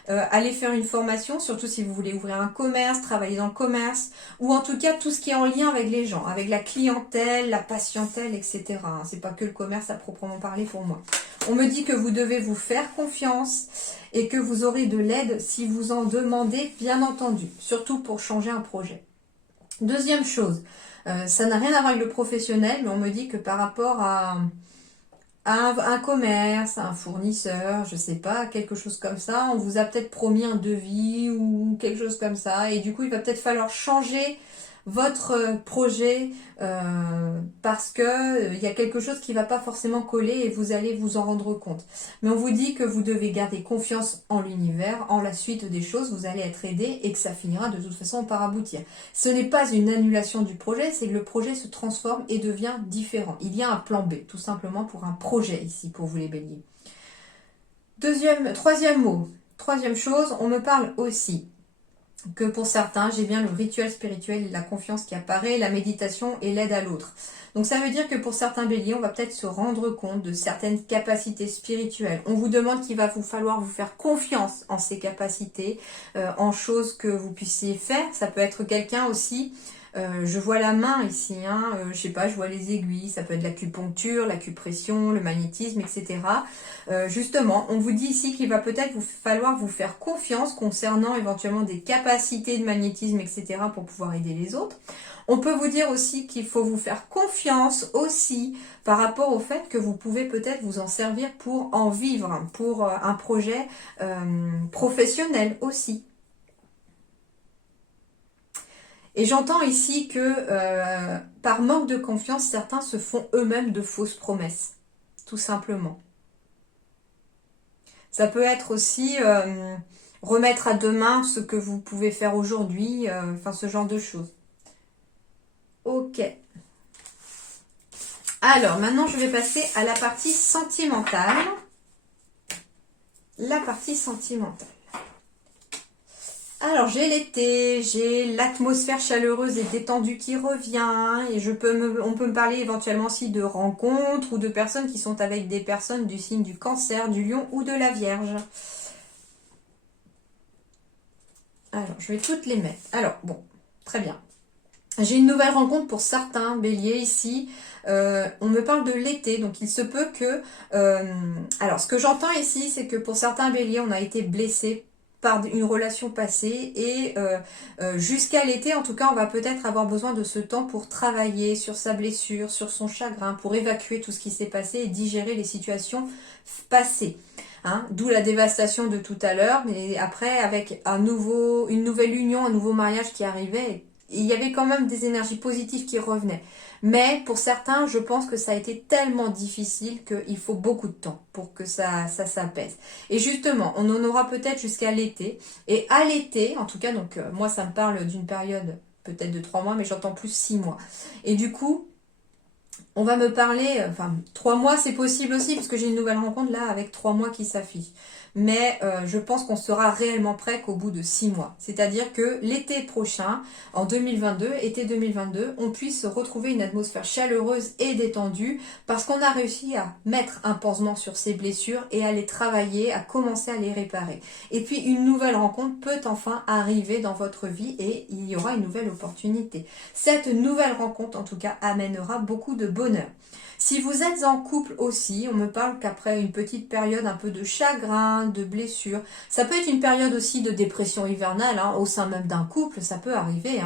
aller faire une formation, surtout si vous voulez ouvrir un commerce, travailler dans le commerce, ou en tout cas tout ce qui est en lien avec les gens, avec la clientèle, la patientèle, etc. C'est pas que le commerce à proprement parler pour moi. On me dit que vous devez vous faire confiance et que vous aurez de l'aide si vous en demandez, bien entendu, surtout pour changer un projet. Deuxième chose, ça n'a rien à voir avec le professionnel, mais on me dit que par rapport à un commerce, un fournisseur, je sais pas, quelque chose comme ça, on vous a peut-être promis un devis ou quelque chose comme ça, et du coup il va peut-être falloir changer votre projet parce que il y a quelque chose qui va pas forcément coller et vous allez vous en rendre compte. Mais on vous dit que vous devez garder confiance en l'univers, en la suite des choses, vous allez être aidé et que ça finira de toute façon par aboutir. Ce n'est pas une annulation du projet, c'est que le projet se transforme et devient différent. Il y a un plan B, tout simplement pour un projet ici, pour vous les béliers. Troisième chose, on me parle aussi que pour certains, j'ai bien le rituel spirituel et la confiance qui apparaît, la méditation et l'aide à l'autre. Donc ça veut dire que pour certains béliers, on va peut-être se rendre compte de certaines capacités spirituelles. On vous demande qu'il va vous falloir vous faire confiance en ces capacités, en choses que vous puissiez faire. Ça peut être quelqu'un aussi, je vois la main ici, je sais pas, je vois les aiguilles, ça peut être l'acupuncture, l'acupression, le magnétisme, etc. Justement, on vous dit ici qu'il va peut-être vous falloir vous faire confiance concernant éventuellement des capacités de magnétisme, etc. pour pouvoir aider les autres. On peut vous dire aussi qu'il faut vous faire confiance aussi par rapport au fait que vous pouvez peut-être vous en servir pour en vivre, pour un projet professionnel aussi. Et j'entends ici que par manque de confiance, certains se font eux-mêmes de fausses promesses, tout simplement. Ça peut être aussi remettre à demain ce que vous pouvez faire aujourd'hui, enfin ce genre de choses. Ok. Alors, maintenant, je vais passer à la partie sentimentale. La partie sentimentale. Alors, j'ai l'été, j'ai l'atmosphère chaleureuse et détendue qui revient, et on peut me parler éventuellement aussi de rencontres ou de personnes qui sont avec des personnes du signe du Cancer, du Lion ou de la Vierge. Alors, je vais toutes les mettre. Alors, bon, très bien. J'ai une nouvelle rencontre pour certains béliers ici. On me parle de l'été, donc il se peut que... alors, ce que j'entends ici, c'est que pour certains béliers, on a été blessé par une relation passée et jusqu'à l'été, en tout cas, on va peut-être avoir besoin de ce temps pour travailler sur sa blessure, sur son chagrin, pour évacuer tout ce qui s'est passé et digérer les situations passées. Hein, d'où la dévastation de tout à l'heure, mais après, avec une nouvelle union, un nouveau mariage qui arrivait, il y avait quand même des énergies positives qui revenaient. Mais pour certains, je pense que ça a été tellement difficile qu'il faut beaucoup de temps pour que ça s'apaise. Et justement, on en aura peut-être jusqu'à l'été. Et à l'été, en tout cas, donc moi ça me parle d'une période peut-être de 3 mois, mais j'entends plus 6 mois. Et du coup, on va me parler, enfin 3 mois c'est possible aussi, parce que j'ai une nouvelle rencontre là avec 3 mois qui s'affiche. Mais je pense qu'on sera réellement prêt qu'au bout de 6 mois. C'est-à-dire que l'été prochain, en 2022, été 2022, on puisse retrouver une atmosphère chaleureuse et détendue parce qu'on a réussi à mettre un pansement sur ces blessures et à les travailler, à commencer à les réparer. Et puis une nouvelle rencontre peut enfin arriver dans votre vie et il y aura une nouvelle opportunité. Cette nouvelle rencontre, en tout cas, amènera beaucoup de bonheur. Si vous êtes en couple aussi, on me parle qu'après une petite période un peu de chagrin, de blessure, ça peut être une période aussi de dépression hivernale, au sein même d'un couple, ça peut arriver,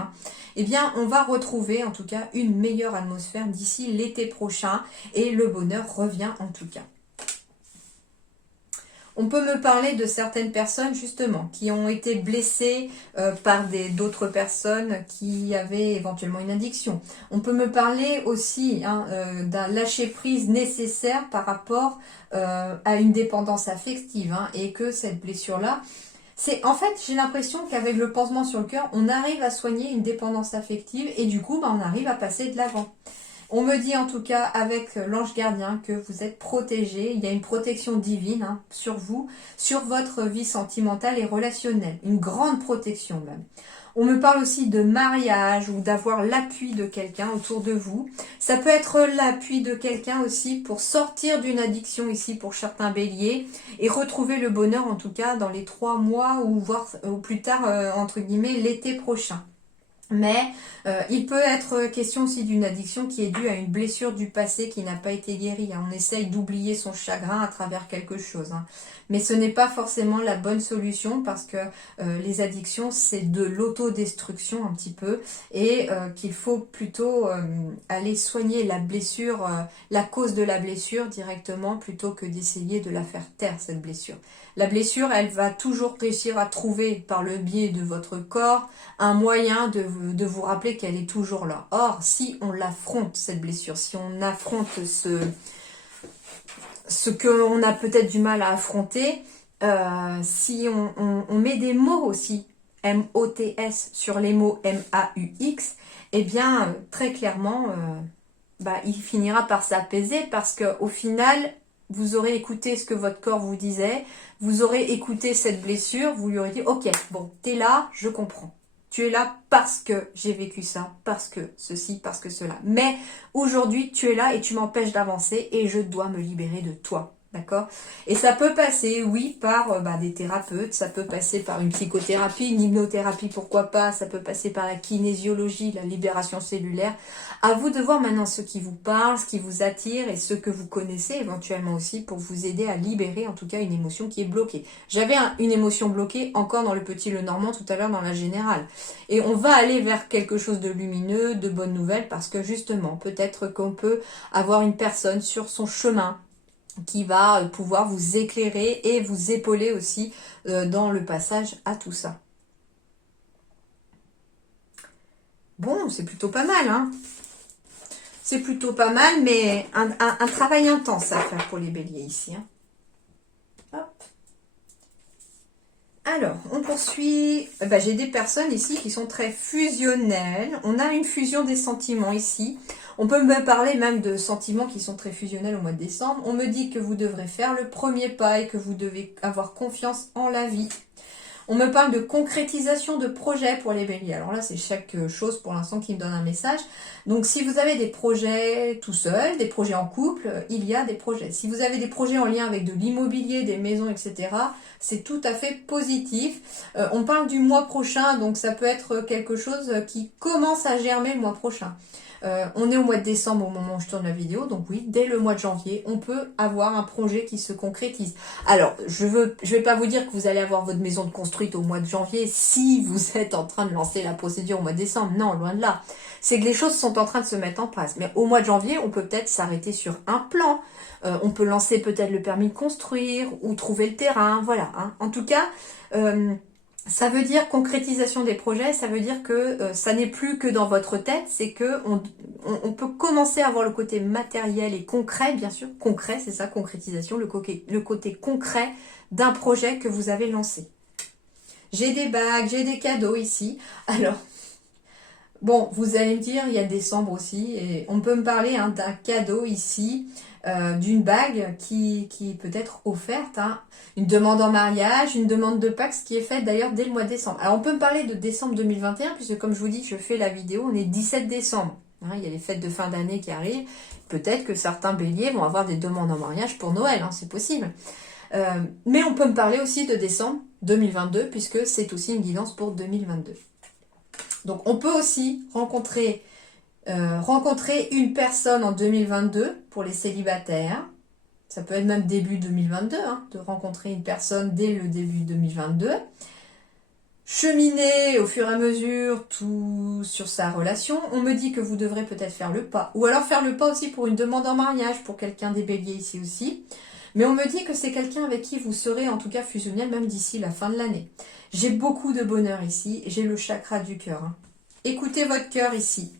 eh bien on va retrouver en tout cas une meilleure atmosphère d'ici l'été prochain et le bonheur revient en tout cas. On peut me parler de certaines personnes justement qui ont été blessées par d'autres personnes qui avaient éventuellement une addiction. On peut me parler aussi d'un lâcher-prise nécessaire par rapport à une dépendance affective et que cette blessure-là, en fait, j'ai l'impression qu'avec le pansement sur le cœur, on arrive à soigner une dépendance affective et du coup, on arrive à passer de l'avant. On me dit en tout cas avec l'ange gardien que vous êtes protégé, il y a une protection divine sur vous, sur votre vie sentimentale et relationnelle, une grande protection même. On me parle aussi de mariage ou d'avoir l'appui de quelqu'un autour de vous. Ça peut être l'appui de quelqu'un aussi pour sortir d'une addiction ici pour certains béliers et retrouver le bonheur en tout cas dans les 3 mois ou voire ou plus tard entre guillemets l'été prochain. Mais il peut être question aussi d'une addiction qui est due à une blessure du passé qui n'a pas été guérie. On essaye d'oublier son chagrin à travers quelque chose. Mais ce n'est pas forcément la bonne solution parce que les addictions, c'est de l'autodestruction un petit peu et qu'il faut plutôt aller soigner la blessure, la cause de la blessure directement plutôt que d'essayer de la faire taire, cette blessure. La blessure, elle va toujours réussir à trouver par le biais de votre corps un moyen de vous rappeler qu'elle est toujours là. Or, si on l'affronte, cette blessure, si on affronte ce qu'on a peut-être du mal à affronter, si on met des mots aussi, M-O-T-S, sur les mots M-A-U-X, eh bien, très clairement, il finira par s'apaiser parce qu'au final, vous aurez écouté ce que votre corps vous disait, vous aurez écouté cette blessure, vous lui aurez dit « Ok, bon, t'es là, je comprends. Tu es là parce que j'ai vécu ça, parce que ceci, parce que cela. Mais aujourd'hui, tu es là et tu m'empêches d'avancer et je dois me libérer de toi. » D'accord? Et ça peut passer, oui, par des thérapeutes, ça peut passer par une psychothérapie, une hypnothérapie, pourquoi pas, ça peut passer par la kinésiologie, la libération cellulaire. À vous de voir maintenant ce qui vous parle, ce qui vous attire et ce que vous connaissez éventuellement aussi pour vous aider à libérer en tout cas une émotion qui est bloquée. J'avais une émotion bloquée encore dans le petit Lenormand tout à l'heure dans la générale. Et on va aller vers quelque chose de lumineux, de bonnes nouvelles parce que justement, peut-être qu'on peut avoir une personne sur son chemin qui va pouvoir vous éclairer et vous épauler aussi dans le passage à tout ça. Bon, c'est plutôt pas mal, C'est plutôt pas mal, mais un travail intense à faire pour les béliers ici. Hop. Alors, on poursuit. J'ai des personnes ici qui sont très fusionnelles. On a une fusion des sentiments ici. On peut me parler même de sentiments qui sont très fusionnels au mois de décembre. On me dit que vous devrez faire le premier pas et que vous devez avoir confiance en la vie. On me parle de concrétisation de projets pour les béliers. Alors là, c'est chaque chose pour l'instant qui me donne un message. Donc, si vous avez des projets tout seul, des projets en couple, il y a des projets. Si vous avez des projets en lien avec de l'immobilier, des maisons, etc., c'est tout à fait positif. On parle du mois prochain, donc ça peut être quelque chose qui commence à germer le mois prochain. On est au mois de décembre au moment où je tourne la vidéo, donc oui, dès le mois de janvier, on peut avoir un projet qui se concrétise. Alors, je vais pas vous dire que vous allez avoir votre maison construite au mois de janvier si vous êtes en train de lancer la procédure au mois de décembre. Non, loin de là. C'est que les choses sont en train de se mettre en place. Mais au mois de janvier, on peut peut-être s'arrêter sur un plan. On peut lancer peut-être le permis de construire ou trouver le terrain, voilà. En tout cas, ça veut dire concrétisation des projets, ça veut dire que ça n'est plus que dans votre tête, c'est que on peut commencer à voir le côté matériel et concret, bien sûr, concret, c'est ça, concrétisation, le côté concret d'un projet que vous avez lancé. J'ai des bagues, j'ai des cadeaux ici. Alors, bon, vous allez me dire, il y a décembre aussi, et on peut me parler d'un cadeau ici, d'une bague qui peut être offerte, une demande en mariage, une demande de Pax qui est faite d'ailleurs dès le mois de décembre. Alors on peut me parler de décembre 2021 puisque comme je vous dis, je fais la vidéo, on est 17 décembre. Il y a les fêtes de fin d'année qui arrivent. Peut-être que certains béliers vont avoir des demandes en mariage pour Noël, c'est possible. Mais on peut me parler aussi de décembre 2022 puisque c'est aussi une guidance pour 2022. Donc on peut aussi rencontrer une personne en 2022 pour les célibataires. Ça peut être même début 2022, de rencontrer une personne dès le début 2022. Cheminer au fur et à mesure tout sur sa relation. On me dit que vous devrez peut-être faire le pas. Ou alors faire le pas aussi pour une demande en mariage pour quelqu'un des béliers ici aussi. Mais on me dit que c'est quelqu'un avec qui vous serez en tout cas fusionnel même d'ici la fin de l'année. J'ai beaucoup de bonheur ici, j'ai le chakra du cœur. Hein. Écoutez votre cœur ici.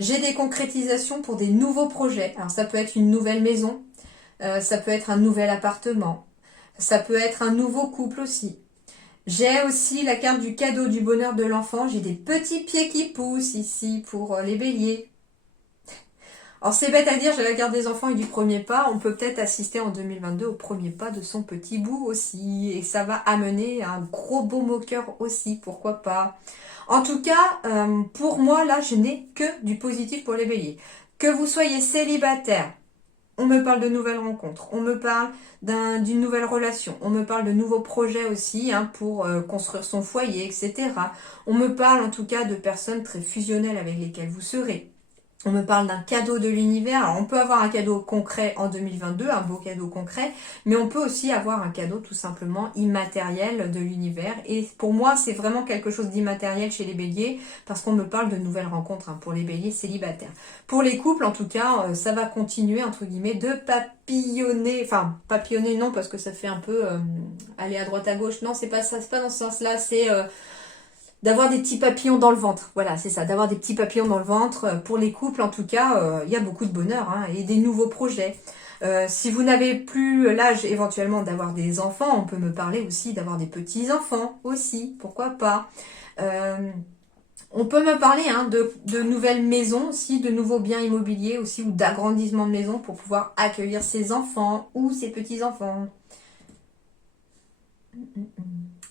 J'ai des concrétisations pour des nouveaux projets. Alors ça peut être une nouvelle maison, ça peut être un nouvel appartement, ça peut être un nouveau couple aussi. J'ai aussi la carte du cadeau du bonheur de l'enfant. J'ai des petits pieds qui poussent ici pour les béliers. Alors c'est bête à dire, j'ai la carte des enfants et du premier pas. On peut peut-être assister en 2022 au premier pas de son petit bout aussi. Et ça va amener un gros baume au cœur aussi, pourquoi pas. En tout cas, pour moi, là, je n'ai que du positif pour les béliers. Que vous soyez célibataire, on me parle de nouvelles rencontres, on me parle d'une nouvelle relation, on me parle de nouveaux projets aussi hein, pour construire son foyer, etc. On me parle en tout cas de personnes très fusionnelles avec lesquelles vous serez. On me parle d'un cadeau de l'univers. Alors, on peut avoir un cadeau concret en 2022, un beau cadeau concret, mais on peut aussi avoir un cadeau tout simplement immatériel de l'univers. Et pour moi, c'est vraiment quelque chose d'immatériel chez les béliers, parce qu'on me parle de nouvelles rencontres hein, pour les béliers célibataires. Pour les couples, en tout cas, ça va continuer, entre guillemets, de papillonner. Enfin, papillonner, non, parce que ça fait un peu aller à droite à gauche. Non, c'est pas ça, c'est pas dans ce sens-là, c'est... d'avoir des petits papillons dans le ventre. Voilà, c'est ça, d'avoir des petits papillons dans le ventre. Pour les couples, en tout cas, il y a beaucoup de bonheur hein, et des nouveaux projets. Si vous n'avez plus l'âge éventuellement d'avoir des enfants, on peut me parler aussi d'avoir des petits-enfants aussi, pourquoi pas. On peut me parler hein, de nouvelles maisons aussi, de nouveaux biens immobiliers aussi, ou d'agrandissement de maison pour pouvoir accueillir ses enfants ou ses petits-enfants.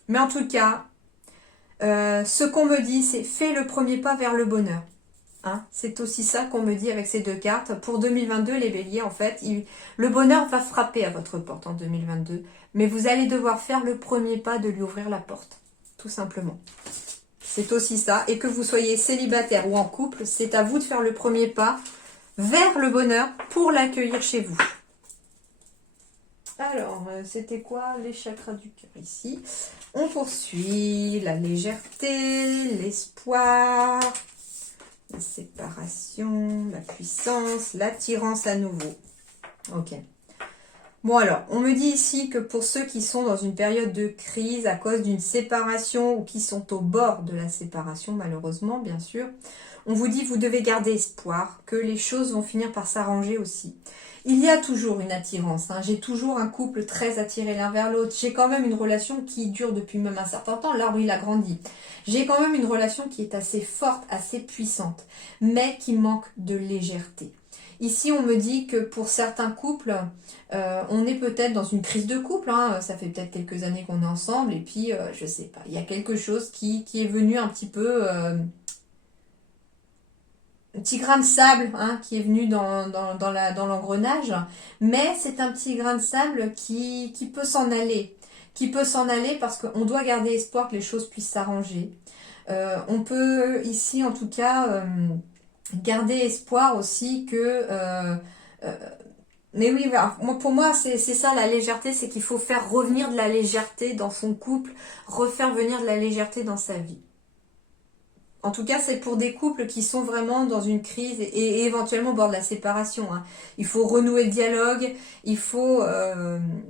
Mais en tout cas, ce qu'on me dit, c'est fais le premier pas vers le bonheur. Hein, c'est aussi ça qu'on me dit avec ces deux cartes. Pour 2022, les béliers, en fait, le bonheur va frapper à votre porte en 2022. Mais vous allez devoir faire le premier pas de lui ouvrir la porte. Tout simplement. C'est aussi ça. Et que vous soyez célibataire ou en couple, c'est à vous de faire le premier pas vers le bonheur pour l'accueillir chez vous. Alors, c'était quoi les chakras du cœur ici? On poursuit la légèreté, l'espoir, la séparation, la puissance, l'attirance à nouveau. Ok. Bon alors, on me dit ici que pour ceux qui sont dans une période de crise à cause d'une séparation ou qui sont au bord de la séparation, malheureusement, bien sûr, on vous dit que vous devez garder espoir, que les choses vont finir par s'arranger aussi. Il y a toujours une attirance, hein. J'ai toujours un couple très attiré l'un vers l'autre. J'ai quand même une relation qui dure depuis même un certain temps. L'arbre, il a grandi. J'ai quand même une relation qui est assez forte, assez puissante, mais qui manque de légèreté. Ici, on me dit que pour certains couples, on est peut-être dans une crise de couple. Hein. Ça fait peut-être quelques années qu'on est ensemble. Et puis, je sais pas, il y a quelque chose qui est venu un petit peu... un petit grain de sable hein, qui est venu dans l'engrenage, mais c'est un petit grain de sable qui peut s'en aller. Qui peut s'en aller parce qu'on doit garder espoir que les choses puissent s'arranger. On peut ici, en tout cas, garder espoir aussi que... mais oui, pour moi, c'est ça la légèreté, c'est qu'il faut faire revenir de la légèreté dans son couple, refaire venir de la légèreté dans sa vie. En tout cas, c'est pour des couples qui sont vraiment dans une crise et éventuellement au bord de la séparation. Hein. Il faut renouer le dialogue, il faut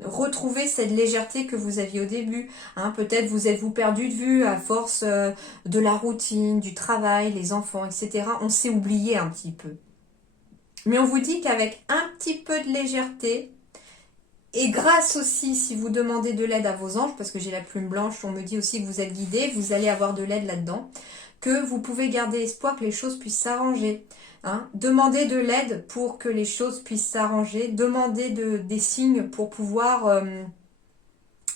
retrouver cette légèreté que vous aviez au début. Hein. Peut-être vous êtes-vous perdu de vue à force de la routine, du travail, les enfants, etc. On s'est oublié un petit peu. Mais on vous dit qu'avec un petit peu de légèreté, et grâce aussi, si vous demandez de l'aide à vos anges, parce que j'ai la plume blanche, on me dit aussi que vous êtes guidé, vous allez avoir de l'aide là-dedans, que vous pouvez garder espoir que les choses puissent s'arranger. Hein. Demandez de l'aide pour que les choses puissent s'arranger. Demandez des signes pour pouvoir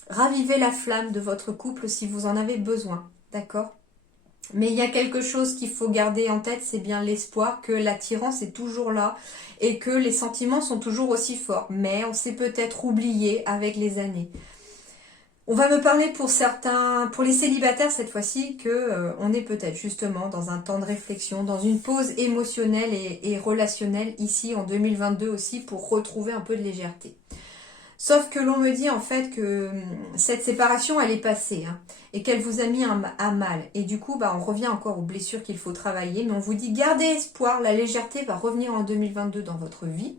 raviver la flamme de votre couple si vous en avez besoin. D'accord ? Mais il y a quelque chose qu'il faut garder en tête, c'est bien l'espoir que l'attirance est toujours là et que les sentiments sont toujours aussi forts. Mais on s'est peut-être oublié avec les années. On va me parler pour certains, pour les célibataires cette fois-ci, que on est peut-être justement dans un temps de réflexion, dans une pause émotionnelle et relationnelle ici en 2022 aussi pour retrouver un peu de légèreté. Sauf que l'on me dit en fait que cette séparation, elle est passée, hein, et qu'elle vous a mis à mal. Et du coup, bah, on revient encore aux blessures qu'il faut travailler. Mais on vous dit, gardez espoir, la légèreté va revenir en 2022 dans votre vie.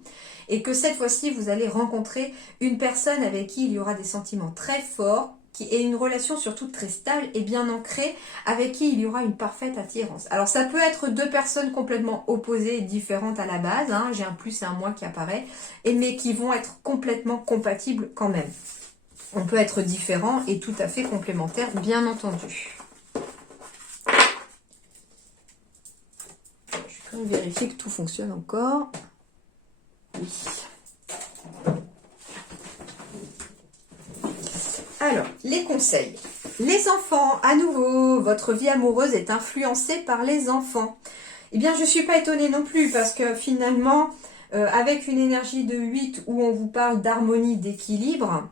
Et que cette fois-ci, vous allez rencontrer une personne avec qui il y aura des sentiments très forts, qui est une relation surtout très stable et bien ancrée, avec qui il y aura une parfaite attirance. Alors ça peut être deux personnes complètement opposées et différentes à la base, hein, j'ai un plus et un moins qui apparaît, mais qui vont être complètement compatibles quand même. On peut être différent et tout à fait complémentaire, bien entendu. Je vais quand même vérifier que tout fonctionne encore. Oui. Alors, les conseils. Les enfants, à nouveau, votre vie amoureuse est influencée par les enfants. Eh bien, je ne suis pas étonnée non plus, parce que finalement, avec une énergie de 8 où on vous parle d'harmonie, d'équilibre,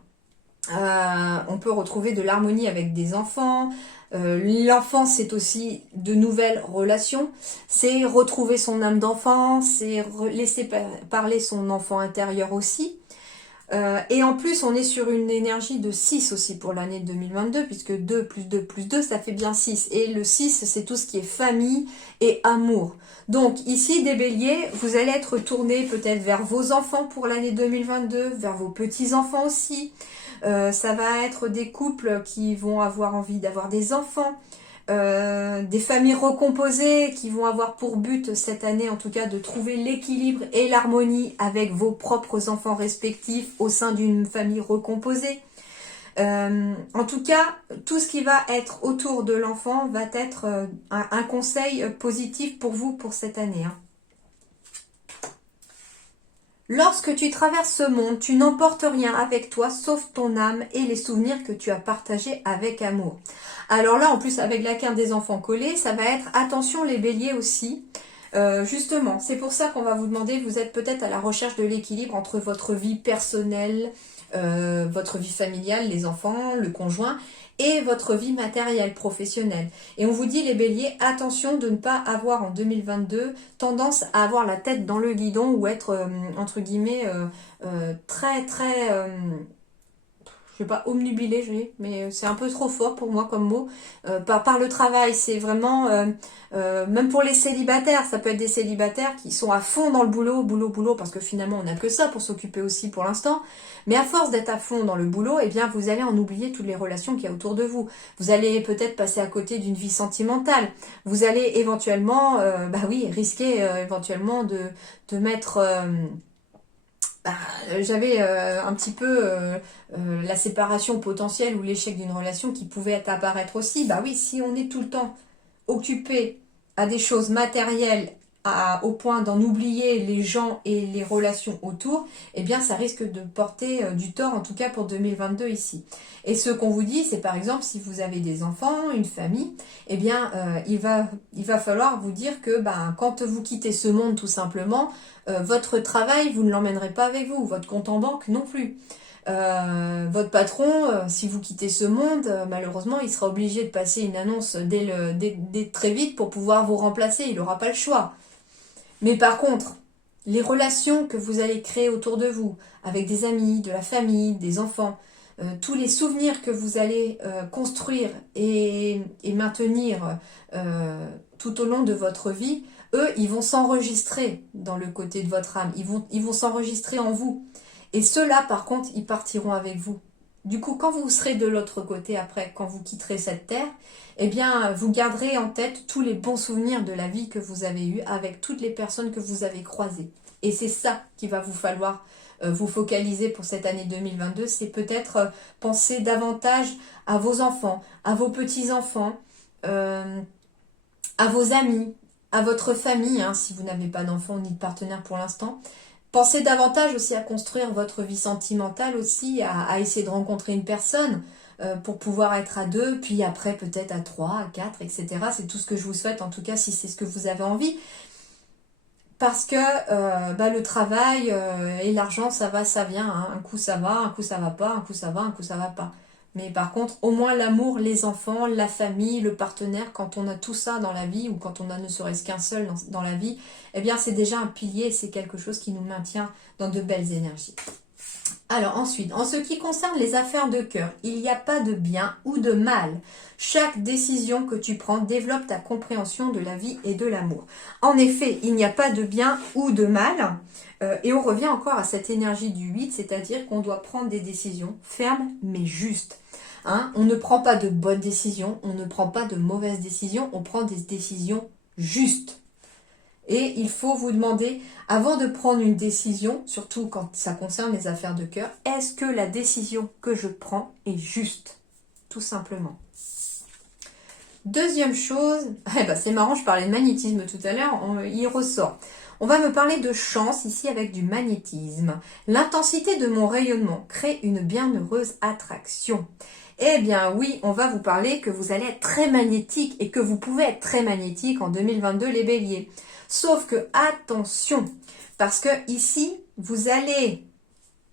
on peut retrouver de l'harmonie avec des enfants. L'enfance, c'est aussi de nouvelles relations. C'est retrouver son âme d'enfant, c'est laisser parler son enfant intérieur aussi. Et en plus, on est sur une énergie de 6 aussi pour l'année 2022, puisque 2 plus 2 plus 2, ça fait bien 6. Et le 6, c'est tout ce qui est famille et amour. Donc ici, des béliers, vous allez être tournés peut-être vers vos enfants pour l'année 2022, vers vos petits-enfants aussi. Ça va être des couples qui vont avoir envie d'avoir des enfants. Des familles recomposées qui vont avoir pour but cette année en tout cas de trouver l'équilibre et l'harmonie avec vos propres enfants respectifs au sein d'une famille recomposée. En tout cas, tout ce qui va être autour de l'enfant va être un conseil positif pour vous pour cette année, hein. Lorsque tu traverses ce monde, tu n'emportes rien avec toi sauf ton âme et les souvenirs que tu as partagés avec amour. Alors là, en plus, avec la carte des enfants collés, ça va être attention les béliers aussi. Justement, c'est pour ça qu'on va vous demander, vous êtes peut-être à la recherche de l'équilibre entre votre vie personnelle, votre vie familiale, les enfants, le conjoint, et votre vie matérielle, professionnelle. Et on vous dit, les béliers, attention de ne pas avoir en 2022 tendance à avoir la tête dans le guidon ou être, entre guillemets, très, très... je sais pas, omnubilé, mais c'est un peu trop fort pour moi comme mot. Par le travail, c'est vraiment, même pour les célibataires, ça peut être des célibataires qui sont à fond dans le boulot, boulot, parce que finalement on n'a que ça pour s'occuper aussi pour l'instant. Mais à force d'être à fond dans le boulot, eh bien vous allez en oublier toutes les relations qu'il y a autour de vous. Vous allez peut-être passer à côté d'une vie sentimentale. Vous allez éventuellement, bah oui, risquer éventuellement de mettre... j'avais un petit peu la séparation potentielle ou l'échec d'une relation qui pouvait apparaître aussi. Bah oui, si on est tout le temps occupé à des choses matérielles au point d'en oublier les gens et les relations autour, eh bien ça risque de porter du tort, en tout cas pour 2022 ici. Et ce qu'on vous dit, c'est par exemple si vous avez des enfants, une famille, eh bien il va falloir vous dire que quand vous quittez ce monde tout simplement, votre travail, vous ne l'emmènerez pas avec vous, votre compte en banque non plus. Votre patron, si vous quittez ce monde, malheureusement, il sera obligé de passer une annonce dès très vite pour pouvoir vous remplacer. Il n'aura pas le choix. Mais par contre, les relations que vous allez créer autour de vous, avec des amis, de la famille, des enfants, tous les souvenirs que vous allez construire et maintenir tout au long de votre vie, eux, ils vont s'enregistrer dans le côté de votre âme. Ils vont s'enregistrer en vous. Et ceux-là, par contre, ils partiront avec vous. Du coup, quand vous serez de l'autre côté après, quand vous quitterez cette terre, eh bien, vous garderez en tête tous les bons souvenirs de la vie que vous avez eue avec toutes les personnes que vous avez croisées. Et c'est ça qu'il va vous falloir vous focaliser pour cette année 2022. C'est peut-être penser davantage à vos enfants, à vos petits-enfants, à vos amis, à votre famille, hein, si vous n'avez pas d'enfants ni de partenaire pour l'instant. Pensez davantage aussi à construire votre vie sentimentale aussi, à essayer de rencontrer une personne pour pouvoir être à 2, puis après peut-être à 3, à 4, etc. C'est tout ce que je vous souhaite, en tout cas si c'est ce que vous avez envie. Parce que le travail et l'argent, ça va, ça vient, hein. Un coup ça va, un coup ça va pas, un coup ça va, un coup ça va pas. Mais par contre, au moins l'amour, les enfants, la famille, le partenaire, quand on a tout ça dans la vie, ou quand on a ne serait-ce qu'un seul dans la vie, eh bien c'est déjà un pilier, c'est quelque chose qui nous maintient dans de belles énergies. Alors ensuite, en ce qui concerne les affaires de cœur, il n'y a pas de bien ou de mal. Chaque décision que tu prends développe ta compréhension de la vie et de l'amour. En effet, il n'y a pas de bien ou de mal. Et on revient encore à cette énergie du 8, c'est-à-dire qu'on doit prendre des décisions fermes mais justes. Hein, on ne prend pas de bonnes décisions, on ne prend pas de mauvaises décisions, on prend des décisions justes. Et il faut vous demander, avant de prendre une décision, surtout quand ça concerne les affaires de cœur, est-ce que la décision que je prends est juste? Tout simplement. Deuxième chose, c'est marrant, je parlais de magnétisme tout à l'heure, il ressort. On va me parler de chance ici avec du magnétisme. L'intensité de mon rayonnement crée une bienheureuse attraction. Eh bien oui, on va vous parler que vous allez être très magnétique et que vous pouvez être très magnétique en 2022 les béliers. Sauf que attention, parce que ici, vous allez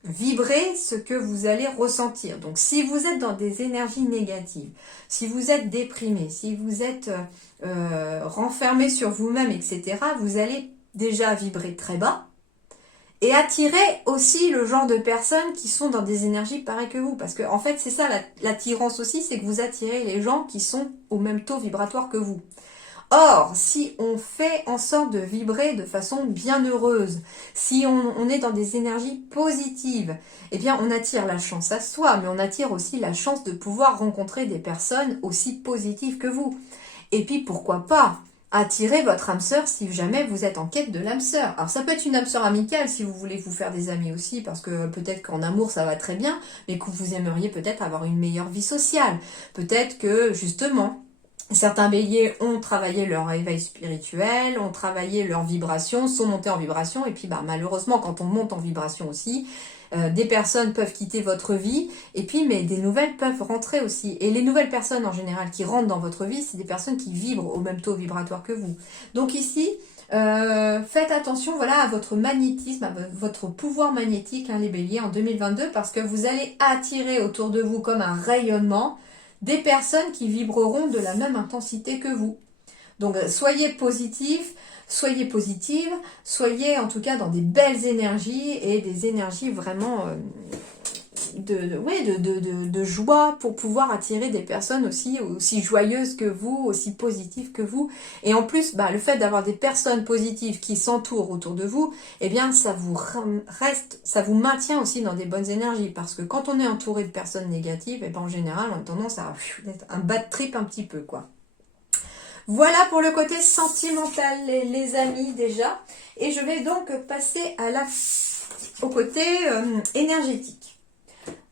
vibrer ce que vous allez ressentir. Donc si vous êtes dans des énergies négatives, si vous êtes déprimé, si vous êtes renfermé sur vous-même, etc., vous allez déjà vibrer très bas et attirer aussi le genre de personnes qui sont dans des énergies pareilles que vous. Parce que en fait, c'est ça l'attirance aussi, c'est que vous attirez les gens qui sont au même taux vibratoire que vous. Or, si on fait en sorte de vibrer de façon bienheureuse, si on est dans des énergies positives, eh bien on attire la chance à soi, mais on attire aussi la chance de pouvoir rencontrer des personnes aussi positives que vous. Et puis pourquoi pas attirer votre âme sœur si jamais vous êtes en quête de l'âme sœur. Alors ça peut être une âme sœur amicale si vous voulez vous faire des amis aussi, parce que peut-être qu'en amour ça va très bien, mais que vous aimeriez peut-être avoir une meilleure vie sociale. Peut-être que justement, certains béliers ont travaillé leur éveil spirituel, ont travaillé leur vibration, sont montés en vibration, et puis malheureusement quand on monte en vibration aussi, des personnes peuvent quitter votre vie, et puis mais des nouvelles peuvent rentrer aussi. Et les nouvelles personnes en général qui rentrent dans votre vie, c'est des personnes qui vibrent au même taux vibratoire que vous. Donc ici, faites attention à votre magnétisme, à votre pouvoir magnétique, les béliers, en 2022, parce que vous allez attirer autour de vous comme un rayonnement des personnes qui vibreront de la même intensité que vous. Donc soyez positifs, soyez positive, soyez en tout cas dans des belles énergies et des énergies vraiment de joie pour pouvoir attirer des personnes aussi joyeuses que vous, aussi positives que vous. Et en plus, le fait d'avoir des personnes positives qui s'entourent autour de vous, eh bien ça vous maintient aussi dans des bonnes énergies. Parce que quand on est entouré de personnes négatives, en général, on a tendance à être un bad trip un petit peu, quoi. Voilà pour le côté sentimental, les amis, déjà. Et je vais donc passer au côté énergétique.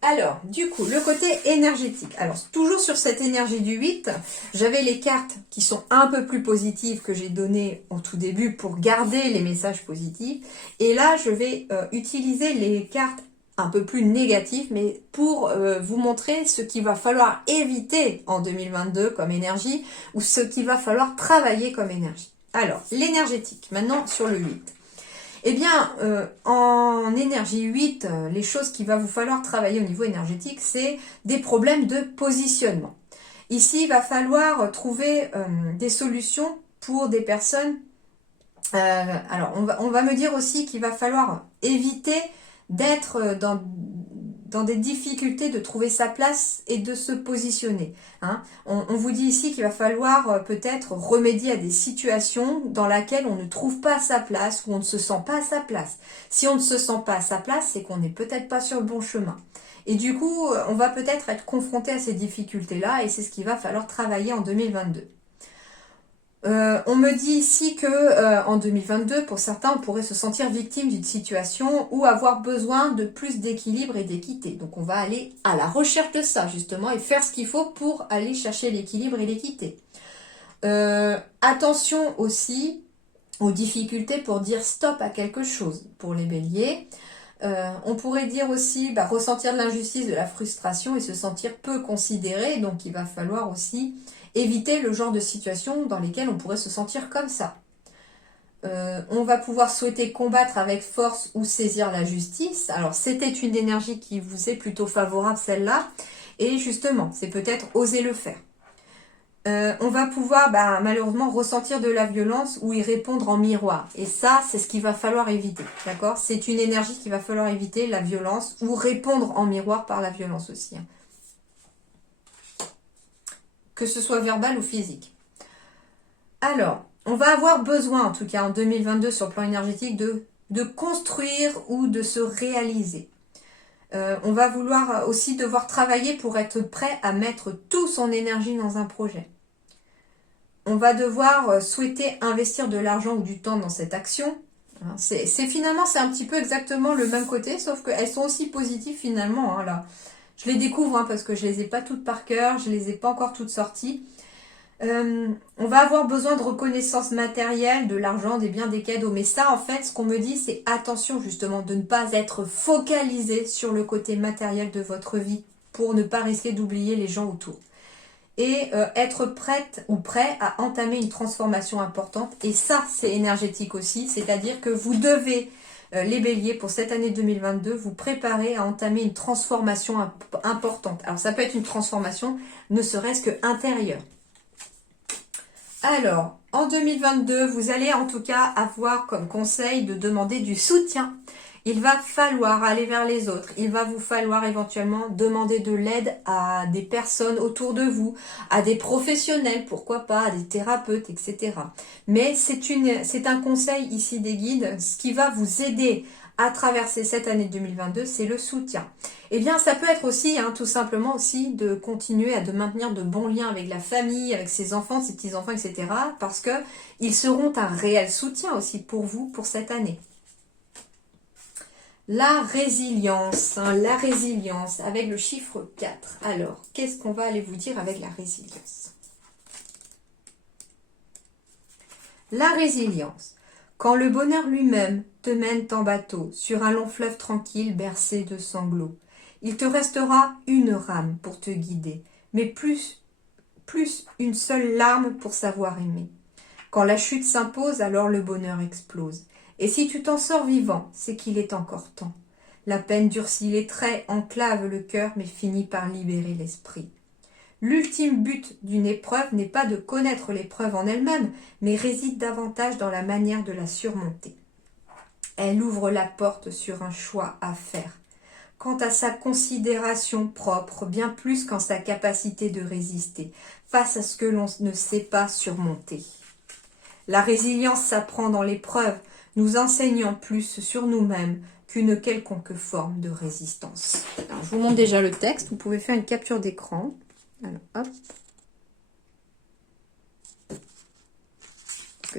Alors, du coup, le côté énergétique. Alors, toujours sur cette énergie du 8, j'avais les cartes qui sont un peu plus positives que j'ai données au tout début pour garder les messages positifs. Et là, je vais utiliser les cartes un peu plus négatives, mais pour vous montrer ce qu'il va falloir éviter en 2022 comme énergie, ou ce qu'il va falloir travailler comme énergie. Alors, l'énergétique, maintenant sur le 8. Eh bien, en énergie 8, les choses qu'il va vous falloir travailler au niveau énergétique, c'est des problèmes de positionnement. Ici, il va falloir trouver des solutions pour des personnes. Alors, on va me dire aussi qu'il va falloir éviter d'être dans des difficultés de trouver sa place et de se positionner. Hein. On vous dit ici qu'il va falloir peut-être remédier à des situations dans lesquelles on ne trouve pas sa place ou on ne se sent pas à sa place. Si on ne se sent pas à sa place, c'est qu'on n'est peut-être pas sur le bon chemin. Et du coup, on va peut-être être confronté à ces difficultés-là et c'est ce qu'il va falloir travailler en 2022. On me dit ici que en 2022, pour certains, on pourrait se sentir victime d'une situation ou avoir besoin de plus d'équilibre et d'équité. Donc on va aller à la recherche de ça justement et faire ce qu'il faut pour aller chercher l'équilibre et l'équité. Attention aussi aux difficultés pour dire stop à quelque chose pour les béliers. On pourrait dire aussi ressentir de l'injustice, de la frustration et se sentir peu considéré. Donc il va falloir aussi éviter le genre de situation dans lesquelles on pourrait se sentir comme ça. On va pouvoir souhaiter combattre avec force ou saisir la justice. Alors c'était une énergie qui vous est plutôt favorable, celle-là. Et justement, c'est peut-être oser le faire. on va pouvoir malheureusement ressentir de la violence ou y répondre en miroir. Et ça, c'est ce qu'il va falloir éviter. D'accord? C'est une énergie qu'il va falloir éviter, la violence, ou répondre en miroir par la violence aussi. Hein. Que ce soit verbal ou physique. Alors, on va avoir besoin, en tout cas en 2022 sur le plan énergétique, de construire ou de se réaliser. On va vouloir aussi devoir travailler pour être prêt à mettre toute son énergie dans un projet. On va devoir souhaiter investir de l'argent ou du temps dans cette action. Finalement, c'est un petit peu exactement le même côté, sauf qu'elles sont aussi positives finalement. Hein, là. Je les découvre parce que je les ai pas toutes par cœur, je les ai pas encore toutes sorties. On va avoir besoin de reconnaissance matérielle, de l'argent, des biens, des cadeaux. Mais ça, en fait, ce qu'on me dit, c'est attention justement de ne pas être focalisé sur le côté matériel de votre vie pour ne pas risquer d'oublier les gens autour. Et être prête ou prêt à entamer une transformation importante. Et ça, c'est énergétique aussi. C'est-à-dire que vous devez, les béliers, pour cette année 2022, vous préparer à entamer une transformation importante. Alors, ça peut être une transformation ne serait-ce que intérieure. Alors, en 2022, vous allez en tout cas avoir comme conseil de demander du soutien. Il va falloir aller vers les autres. Il va vous falloir éventuellement demander de l'aide à des personnes autour de vous, à des professionnels, pourquoi pas, à des thérapeutes, etc. Mais c'est un conseil ici des guides. Ce qui va vous aider à traverser cette année 2022, c'est le soutien. Eh bien, ça peut être aussi, tout simplement aussi, de continuer à maintenir de bons liens avec la famille, avec ses enfants, ses petits-enfants, etc. Parce que ils seront un réel soutien aussi pour vous pour cette année. La résilience, la résilience avec le chiffre 4. Alors, qu'est-ce qu'on va aller vous dire avec la résilience? La résilience. Quand le bonheur lui-même te mène en bateau sur un long fleuve tranquille bercé de sanglots, il te restera une rame pour te guider, mais plus une seule larme pour savoir aimer. Quand la chute s'impose, alors le bonheur explose. Et si tu t'en sors vivant, c'est qu'il est encore temps. La peine durcit les traits, enclave le cœur, mais finit par libérer l'esprit. L'ultime but d'une épreuve n'est pas de connaître l'épreuve en elle-même, mais réside davantage dans la manière de la surmonter. Elle ouvre la porte sur un choix à faire. Quant à sa considération propre, bien plus qu'en sa capacité de résister, face à ce que l'on ne sait pas surmonter. La résilience s'apprend dans l'épreuve, nous enseignant plus sur nous-mêmes qu'une quelconque forme de résistance. Alors, je vous montre déjà le texte, vous pouvez faire une capture d'écran. Alors, hop.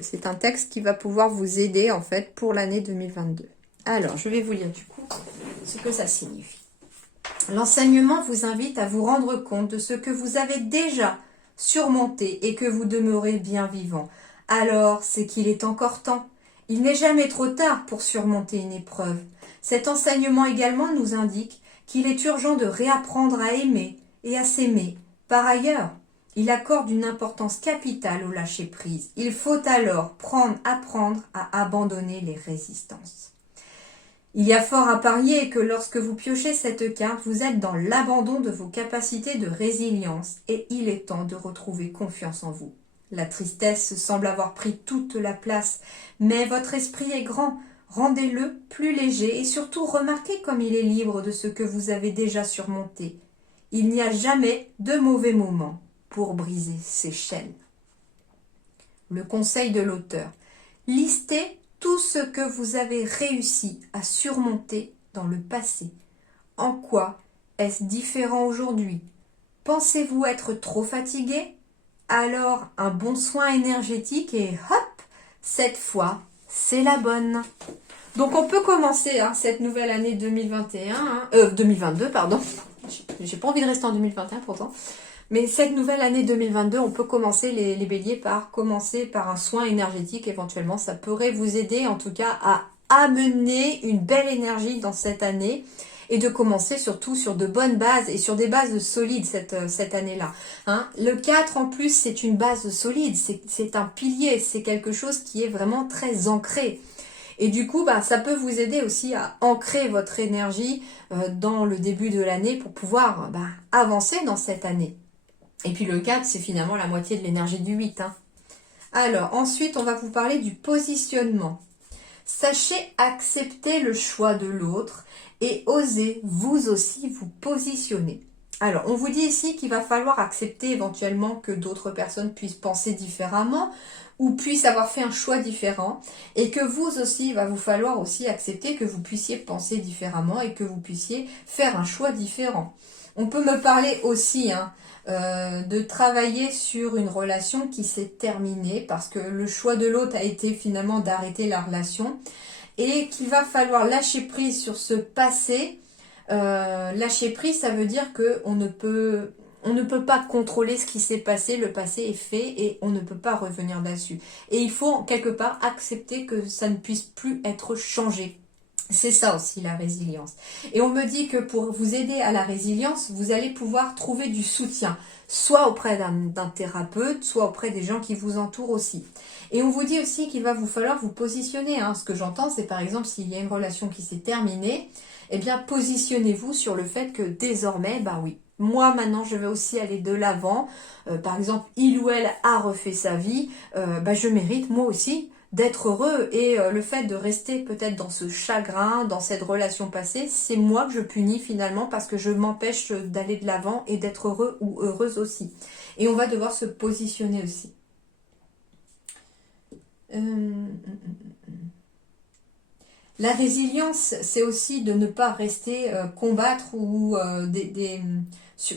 C'est un texte qui va pouvoir vous aider, en fait, pour l'année 2022. Alors, je vais vous lire, du coup, ce que ça signifie. L'enseignement vous invite à vous rendre compte de ce que vous avez déjà surmonté et que vous demeurez bien vivant. Alors, c'est qu'il est encore temps. Il n'est jamais trop tard pour surmonter une épreuve. Cet enseignement également nous indique qu'il est urgent de réapprendre à aimer et à s'aimer. Par ailleurs, il accorde une importance capitale au lâcher-prise. Il faut alors apprendre à abandonner les résistances. Il y a fort à parier que lorsque vous piochez cette carte, vous êtes dans l'abandon de vos capacités de résilience et il est temps de retrouver confiance en vous. La tristesse semble avoir pris toute la place, mais votre esprit est grand. Rendez-le plus léger et surtout remarquez comme il est libre de ce que vous avez déjà surmonté. Il n'y a jamais de mauvais moment pour briser ces chaînes. Le conseil de l'auteur. Listez tout ce que vous avez réussi à surmonter dans le passé. En quoi est-ce différent aujourd'hui? Pensez-vous être trop fatigué? Alors un bon soin énergétique et hop, cette fois, c'est la bonne. Donc on peut commencer cette nouvelle année 2022, pardon. J'ai pas envie de rester en 2021 pourtant. Mais cette nouvelle année 2022, on peut commencer les béliers par commencer par un soin énergétique éventuellement. Ça pourrait vous aider en tout cas à amener une belle énergie dans cette année et de commencer surtout sur de bonnes bases et sur des bases solides cette année-là. Le 4 en plus, c'est une base solide, c'est un pilier, c'est quelque chose qui est vraiment très ancré. Et du coup, ça peut vous aider aussi à ancrer votre énergie dans le début de l'année pour pouvoir avancer dans cette année. Et puis le 4, c'est finalement la moitié de l'énergie du 8. Hein. Alors, ensuite, on va vous parler du positionnement. Sachez accepter le choix de l'autre et osez vous aussi vous positionner. Alors, on vous dit ici qu'il va falloir accepter éventuellement que d'autres personnes puissent penser différemment ou puissent avoir fait un choix différent et que vous aussi, il va vous falloir aussi accepter que vous puissiez penser différemment et que vous puissiez faire un choix différent. On peut me parler aussi de travailler sur une relation qui s'est terminée parce que le choix de l'autre a été finalement d'arrêter la relation et qu'il va falloir lâcher prise sur ce passé. Lâcher prise, ça veut dire qu'on ne peut pas contrôler ce qui s'est passé, le passé est fait et on ne peut pas revenir là-dessus. Et il faut quelque part accepter que ça ne puisse plus être changé. C'est ça aussi la résilience. Et on me dit que pour vous aider à la résilience, vous allez pouvoir trouver du soutien, soit auprès d'un thérapeute, soit auprès des gens qui vous entourent aussi. Et on vous dit aussi qu'il va vous falloir vous positionner. Hein. Ce que j'entends, c'est par exemple s'il y a une relation qui s'est terminée, eh bien positionnez-vous sur le fait que désormais, bah oui, moi maintenant je vais aussi aller de l'avant. Par exemple, il ou elle a refait sa vie, je mérite moi aussi d'être heureux et le fait de rester peut-être dans ce chagrin, dans cette relation passée, c'est moi que je punis finalement parce que je m'empêche d'aller de l'avant et d'être heureux ou heureuse aussi. Et on va devoir se positionner aussi. La résilience, c'est aussi de ne pas rester combattre ou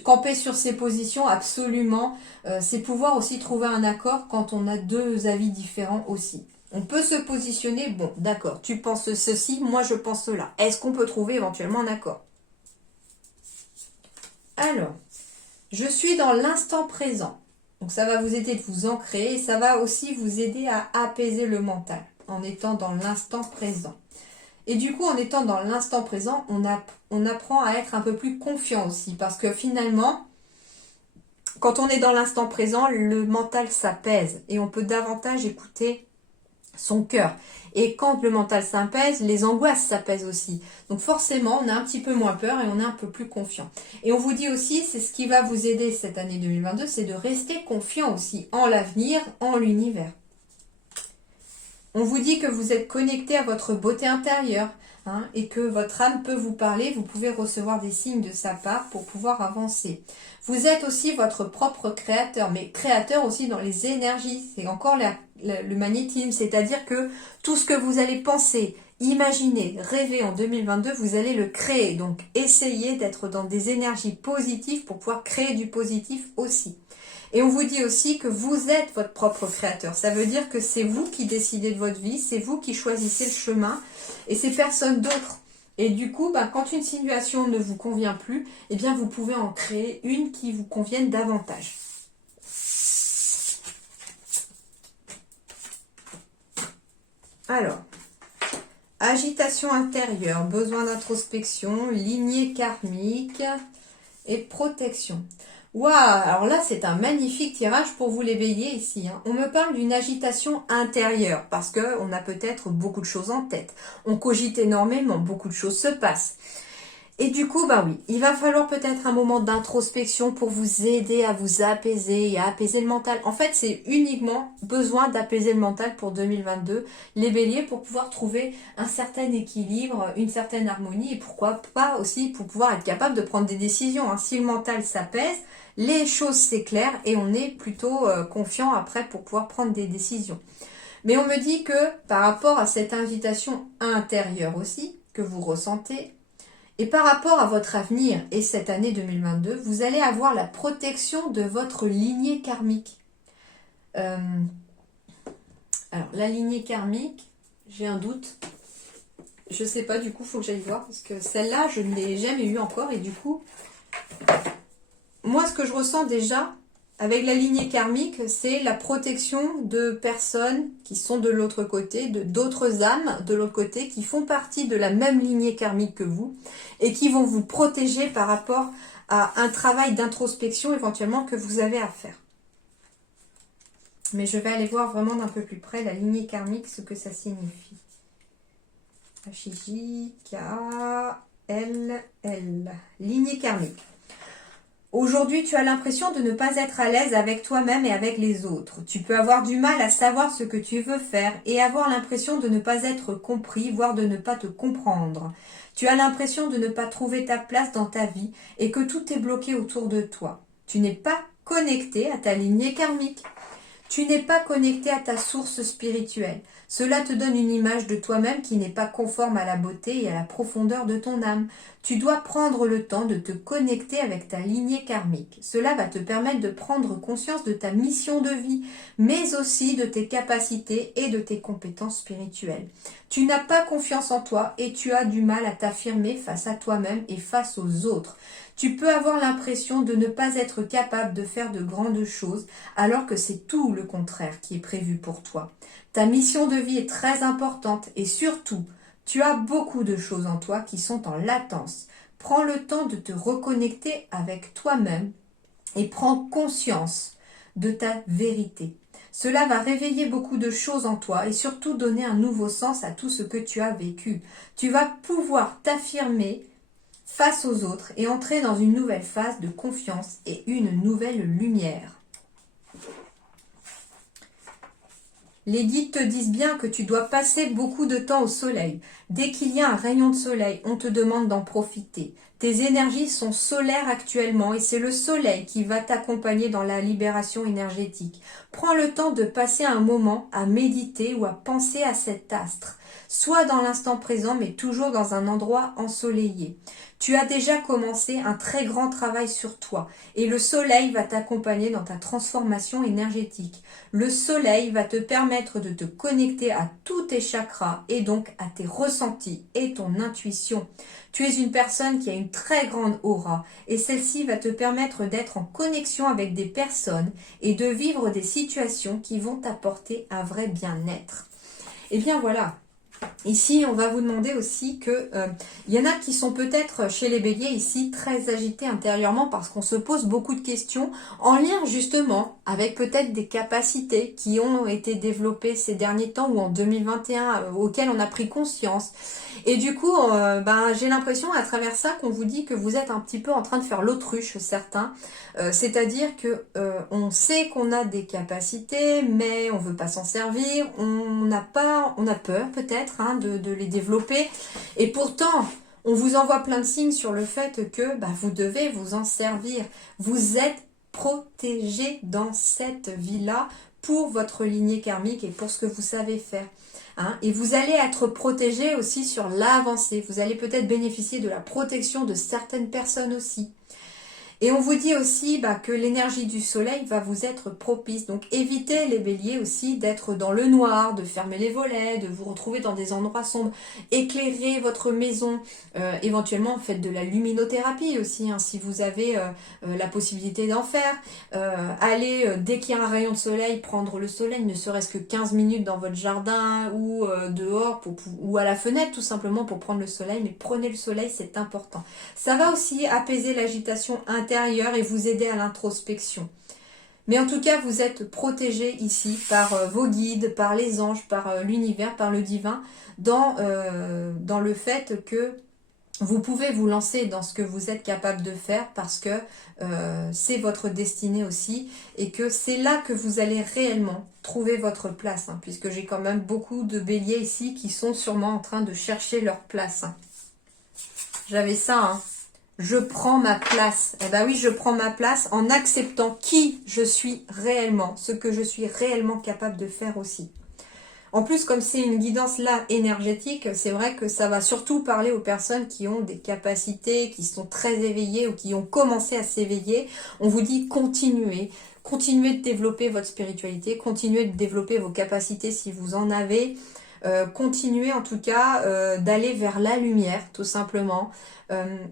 camper sur ses positions absolument. C'est pouvoir aussi trouver un accord quand on a deux avis différents aussi. On peut se positionner, bon, d'accord, tu penses ceci, moi je pense cela. Est-ce qu'on peut trouver éventuellement un accord? Alors, je suis dans l'instant présent. Donc ça va vous aider de vous ancrer et ça va aussi vous aider à apaiser le mental en étant dans l'instant présent. Et du coup, en étant dans l'instant présent, on apprend à être un peu plus confiant aussi. Parce que finalement, quand on est dans l'instant présent, le mental s'apaise et on peut davantage écouter son cœur. Et quand le mental s'apaise, les angoisses s'apaisent aussi. Donc forcément, on a un petit peu moins peur et on est un peu plus confiant. Et on vous dit aussi, c'est ce qui va vous aider cette année 2022, c'est de rester confiant aussi en l'avenir, en l'univers. On vous dit que vous êtes connecté à votre beauté intérieure et que votre âme peut vous parler. Vous pouvez recevoir des signes de sa part pour pouvoir avancer. Vous êtes aussi votre propre créateur, mais créateur aussi dans les énergies. C'est encore le magnétisme, c'est-à-dire que tout ce que vous allez penser, imaginer, rêver en 2022, vous allez le créer. Donc essayez d'être dans des énergies positives pour pouvoir créer du positif aussi. Et on vous dit aussi que vous êtes votre propre créateur. Ça veut dire que c'est vous qui décidez de votre vie, c'est vous qui choisissez le chemin et c'est personne d'autre. Et du coup, quand une situation ne vous convient plus, eh bien vous pouvez en créer une qui vous convienne davantage. Alors, agitation intérieure, besoin d'introspection, lignée karmique et protection. Waouh, alors là c'est un magnifique tirage pour vous les béliers ici. On me parle d'une agitation intérieure parce qu'on a peut-être beaucoup de choses en tête. On cogite énormément, beaucoup de choses se passent. Et du coup, oui, il va falloir peut-être un moment d'introspection pour vous aider à vous apaiser et à apaiser le mental. En fait, c'est uniquement besoin d'apaiser le mental pour 2022, les béliers, pour pouvoir trouver un certain équilibre, une certaine harmonie et pourquoi pas aussi pour pouvoir être capable de prendre des décisions. Si le mental s'apaise, les choses s'éclairent et on est plutôt confiant après pour pouvoir prendre des décisions. Mais on me dit que par rapport à cette invitation intérieure aussi, que vous ressentez, et par rapport à votre avenir et cette année 2022, vous allez avoir la protection de votre lignée karmique. Alors, la lignée karmique, j'ai un doute. Je sais pas, du coup, il faut que j'aille voir. Parce que celle-là, je ne l'ai jamais eue encore. Et du coup, moi, ce que je ressens déjà avec la lignée karmique, c'est la protection de personnes qui sont de l'autre côté, d'autres âmes de l'autre côté, qui font partie de la même lignée karmique que vous et qui vont vous protéger par rapport à un travail d'introspection éventuellement que vous avez à faire. Mais je vais aller voir vraiment d'un peu plus près la lignée karmique, ce que ça signifie. H-I-J-K-L-L. Lignée karmique. Aujourd'hui, tu as l'impression de ne pas être à l'aise avec toi-même et avec les autres. Tu peux avoir du mal à savoir ce que tu veux faire et avoir l'impression de ne pas être compris, voire de ne pas te comprendre. Tu as l'impression de ne pas trouver ta place dans ta vie et que tout est bloqué autour de toi. Tu n'es pas connecté à ta lignée karmique. Tu n'es pas connecté à ta source spirituelle. Cela te donne une image de toi-même qui n'est pas conforme à la beauté et à la profondeur de ton âme. Tu dois prendre le temps de te connecter avec ta lignée karmique. Cela va te permettre de prendre conscience de ta mission de vie, mais aussi de tes capacités et de tes compétences spirituelles. Tu n'as pas confiance en toi et tu as du mal à t'affirmer face à toi-même et face aux autres. Tu peux avoir l'impression de ne pas être capable de faire de grandes choses, alors que c'est tout le contraire qui est prévu pour toi. Ta mission de vie est très importante et surtout, tu as beaucoup de choses en toi qui sont en latence. Prends le temps de te reconnecter avec toi-même et prends conscience de ta vérité. Cela va réveiller beaucoup de choses en toi et surtout donner un nouveau sens à tout ce que tu as vécu. Tu vas pouvoir t'affirmer face aux autres et entrer dans une nouvelle phase de confiance et une nouvelle lumière. Les guides te disent bien que tu dois passer beaucoup de temps au soleil. Dès qu'il y a un rayon de soleil, on te demande d'en profiter. Tes énergies sont solaires actuellement et c'est le soleil qui va t'accompagner dans la libération énergétique. Prends le temps de passer un moment à méditer ou à penser à cet astre. Sois dans l'instant présent mais toujours dans un endroit ensoleillé. Tu as déjà commencé un très grand travail sur toi et le soleil va t'accompagner dans ta transformation énergétique. Le soleil va te permettre de te connecter à tous tes chakras et donc à tes ressentis et ton intuition. Tu es une personne qui a une très grande aura et celle-ci va te permettre d'être en connexion avec des personnes et de vivre des situations qui vont t'apporter un vrai bien-être. Et bien voilà. Ici, on va vous demander aussi que y en a qui sont peut-être chez les béliers ici très agités intérieurement parce qu'on se pose beaucoup de questions en lien justement avec peut-être des capacités qui ont été développées ces derniers temps ou en 2021 auxquelles on a pris conscience. Et du coup, j'ai l'impression à travers ça qu'on vous dit que vous êtes un petit peu en train de faire l'autruche, certains. C'est-à-dire que on sait qu'on a des capacités, mais on veut pas s'en servir. On a peur peut-être de les développer. Et pourtant, on vous envoie plein de signes sur le fait que vous devez vous en servir. Vous êtes protégé dans cette vie-là pour votre lignée karmique et pour ce que vous savez faire. Et vous allez être protégé aussi sur l'avancée. Vous allez peut-être bénéficier de la protection de certaines personnes aussi. Et on vous dit aussi que l'énergie du soleil va vous être propice. Donc évitez les béliers aussi d'être dans le noir, de fermer les volets, de vous retrouver dans des endroits sombres. Éclairez votre maison. Éventuellement faites de la luminothérapie aussi, si vous avez la possibilité d'en faire. Allez, dès qu'il y a un rayon de soleil, prendre le soleil, ne serait-ce que 15 minutes dans votre jardin ou dehors ou à la fenêtre tout simplement pour prendre le soleil. Mais prenez le soleil, c'est important. Ça va aussi apaiser l'agitation intérieure et vous aider à l'introspection. Mais en tout cas, vous êtes protégé ici par vos guides, par les anges, par l'univers, par le divin, dans le fait que vous pouvez vous lancer dans ce que vous êtes capable de faire parce que c'est votre destinée aussi et que c'est là que vous allez réellement trouver votre place, puisque j'ai quand même beaucoup de béliers ici qui sont sûrement en train de chercher leur place. J'avais ça, Je prends ma place. Eh ben oui, je prends ma place en acceptant qui je suis réellement, ce que je suis réellement capable de faire aussi. En plus, comme c'est une guidance là énergétique, c'est vrai que ça va surtout parler aux personnes qui ont des capacités, qui sont très éveillées ou qui ont commencé à s'éveiller. On vous dit continuez. Continuez de développer votre spiritualité, continuez de développer vos capacités si vous en avez. Continuez en tout cas d'aller vers la lumière, tout simplement.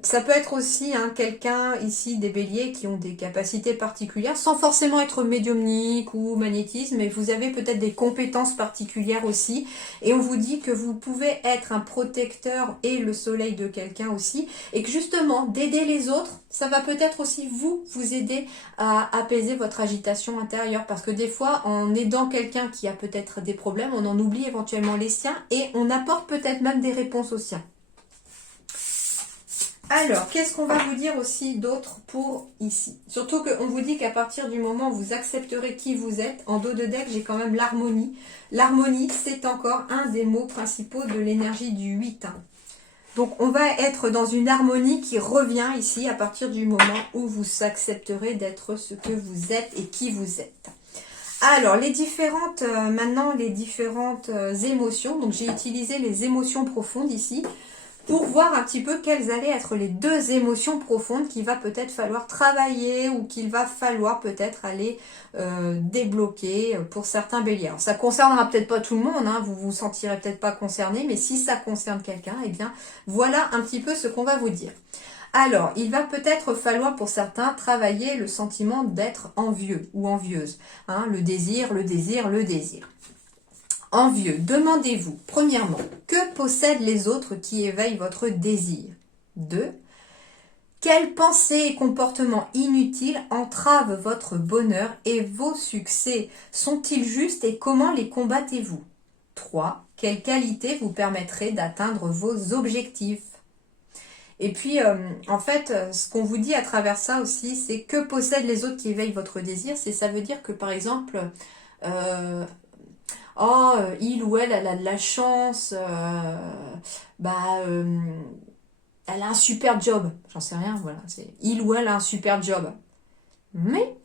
Ça peut être aussi quelqu'un ici, des béliers, qui ont des capacités particulières, sans forcément être médiumnique ou magnétisme, mais vous avez peut-être des compétences particulières aussi, et on vous dit que vous pouvez être un protecteur et le soleil de quelqu'un aussi, et que justement, d'aider les autres, ça va peut-être aussi vous aider à apaiser votre agitation intérieure, parce que des fois, en aidant quelqu'un qui a peut-être des problèmes, on en oublie éventuellement les siens, et on apporte peut-être même des réponses aux siens. Alors, qu'est-ce qu'on va vous dire aussi d'autre pour ici? Surtout qu'on vous dit qu'à partir du moment où vous accepterez qui vous êtes, en dos de deck, j'ai quand même l'harmonie. L'harmonie, c'est encore un des mots principaux de l'énergie du 8. Hein. Donc, on va être dans une harmonie qui revient ici à partir du moment où vous accepterez d'être ce que vous êtes et qui vous êtes. Alors, maintenant, les différentes émotions. Donc, j'ai utilisé les émotions profondes ici pour voir un petit peu quelles allaient être les deux émotions profondes qu'il va peut-être falloir travailler ou qu'il va falloir peut-être aller débloquer pour certains béliers. Alors, ça concernera peut-être pas tout le monde, hein, vous vous sentirez peut-être pas concerné, mais si ça concerne quelqu'un, eh bien, voilà un petit peu ce qu'on va vous dire. Alors, il va peut-être falloir pour certains travailler le sentiment d'être envieux ou envieuse. Hein, le désir, le désir, le désir. Envieux, demandez-vous, premièrement, que possèdent les autres qui éveillent votre désir? 2. Quelles pensées et comportements inutiles entravent votre bonheur et vos succès? Sont-ils justes et comment les combattez-vous? 3. Quelles qualités vous permettraient d'atteindre vos objectifs? Et puis, en fait, ce qu'on vous dit à travers ça aussi, c'est que possèdent les autres qui éveillent votre désir. Ça veut dire que, par exemple, il ou elle a de la chance, elle a un super job. J'en sais rien, voilà. Il ou elle a un super job. Mais,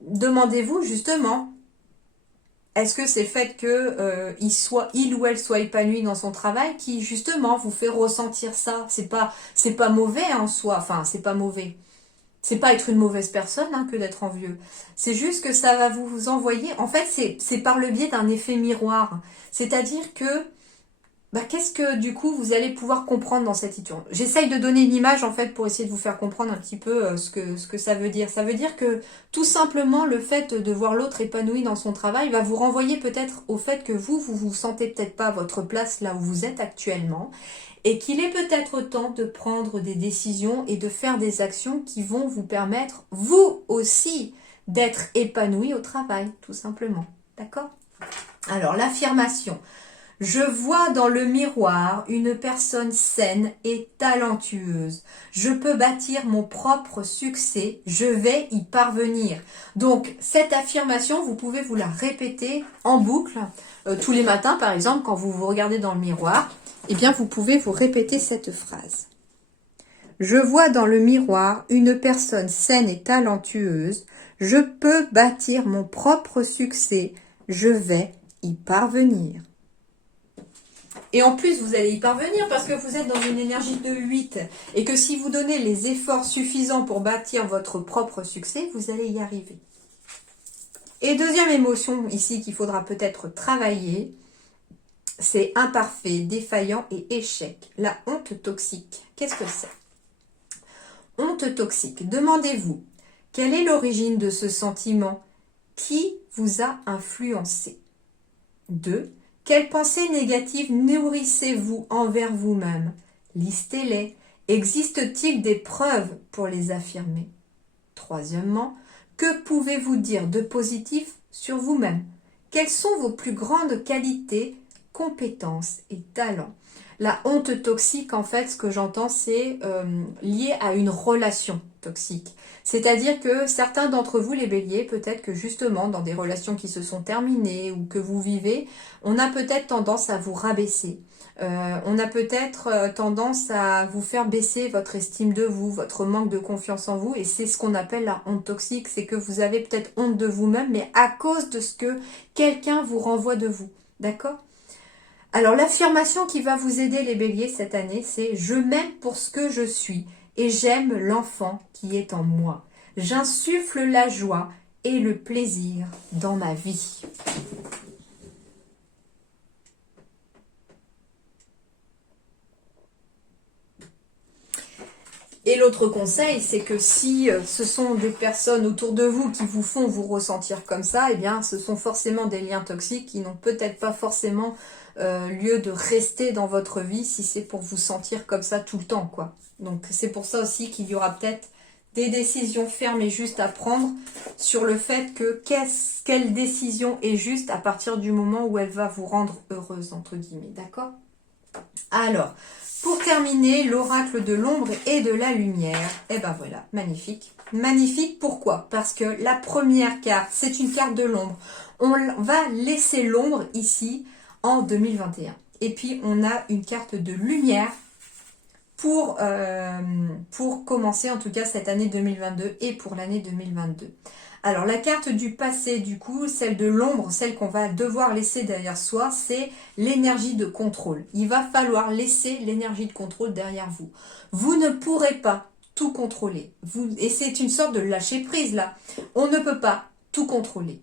demandez-vous justement, est-ce que c'est le fait que il ou elle soit épanoui dans son travail qui justement vous fait ressentir ça? C'est pas mauvais en soi, enfin c'est pas mauvais. C'est pas être une mauvaise personne hein, que d'être envieux. C'est juste que ça va vous envoyer. En fait, c'est par le biais d'un effet miroir. C'est-à-dire que qu'est-ce que du coup vous allez pouvoir comprendre dans cette situation? J'essaye de donner une image en fait pour essayer de vous faire comprendre un petit peu ce que ça veut dire. Ça veut dire que tout simplement le fait de voir l'autre épanoui dans son travail va vous renvoyer peut-être au fait que vous sentez peut-être pas à votre place là où vous êtes actuellement et qu'il est peut-être temps de prendre des décisions et de faire des actions qui vont vous permettre vous aussi d'être épanoui au travail, tout simplement. D'accord? Alors l'affirmation. Je vois dans le miroir une personne saine et talentueuse. Je peux bâtir mon propre succès. Je vais y parvenir. Donc, cette affirmation, vous pouvez vous la répéter en boucle tous les matins, par exemple, quand vous vous regardez dans le miroir. Eh bien, vous pouvez vous répéter cette phrase. Je vois dans le miroir une personne saine et talentueuse. Je peux bâtir mon propre succès. Je vais y parvenir. Et en plus, vous allez y parvenir parce que vous êtes dans une énergie de 8 et que si vous donnez les efforts suffisants pour bâtir votre propre succès, vous allez y arriver. Et deuxième émotion ici qu'il faudra peut-être travailler, c'est imparfait, défaillant et échec. La honte toxique. Qu'est-ce que c'est? Honte toxique. Demandez-vous, quelle est l'origine de ce sentiment? Qui vous a influencé? 2. Quelles pensées négatives nourrissez-vous envers vous-même? Listez-les. Existe-t-il des preuves pour les affirmer? Troisièmement, que pouvez-vous dire de positif sur vous-même? Quelles sont vos plus grandes qualités, compétences et talents? La honte toxique, en fait, ce que j'entends, c'est lié à une relation toxique. C'est-à-dire que certains d'entre vous, les béliers, peut-être que justement, dans des relations qui se sont terminées ou que vous vivez, on a peut-être tendance à vous rabaisser. On a peut-être tendance à vous faire baisser votre estime de vous, votre manque de confiance en vous, et c'est ce qu'on appelle la honte toxique, c'est que vous avez peut-être honte de vous-même, mais à cause de ce que quelqu'un vous renvoie de vous. D'accord ? Alors l'affirmation qui va vous aider les béliers cette année, c'est « Je m'aime pour ce que je suis et j'aime l'enfant qui est en moi. J'insuffle la joie et le plaisir dans ma vie. » Et l'autre conseil, c'est que si ce sont des personnes autour de vous qui vous font vous ressentir comme ça, eh bien, ce sont forcément des liens toxiques qui n'ont peut-être pas forcément lieu de rester dans votre vie si c'est pour vous sentir comme ça tout le temps, quoi. Donc, c'est pour ça aussi qu'il y aura peut-être des décisions fermes et justes à prendre sur le fait que quelle décision est juste à partir du moment où elle va vous rendre heureuse, entre guillemets, d'accord ? Alors, Pour terminer, l'oracle de l'ombre et de la lumière. Et ben voilà, magnifique. Magnifique, pourquoi? Parce que la première carte, c'est une carte de l'ombre. On va laisser l'ombre ici en 2021. Et puis, on a une carte de lumière pour commencer, en tout cas, cette année 2022 et pour l'année 2022. Alors, la carte du passé, du coup, celle de l'ombre, celle qu'on va devoir laisser derrière soi, c'est l'énergie de contrôle. Il va falloir laisser l'énergie de contrôle derrière vous. Vous ne pourrez pas tout contrôler. Et c'est une sorte de lâcher prise, là. On ne peut pas tout contrôler.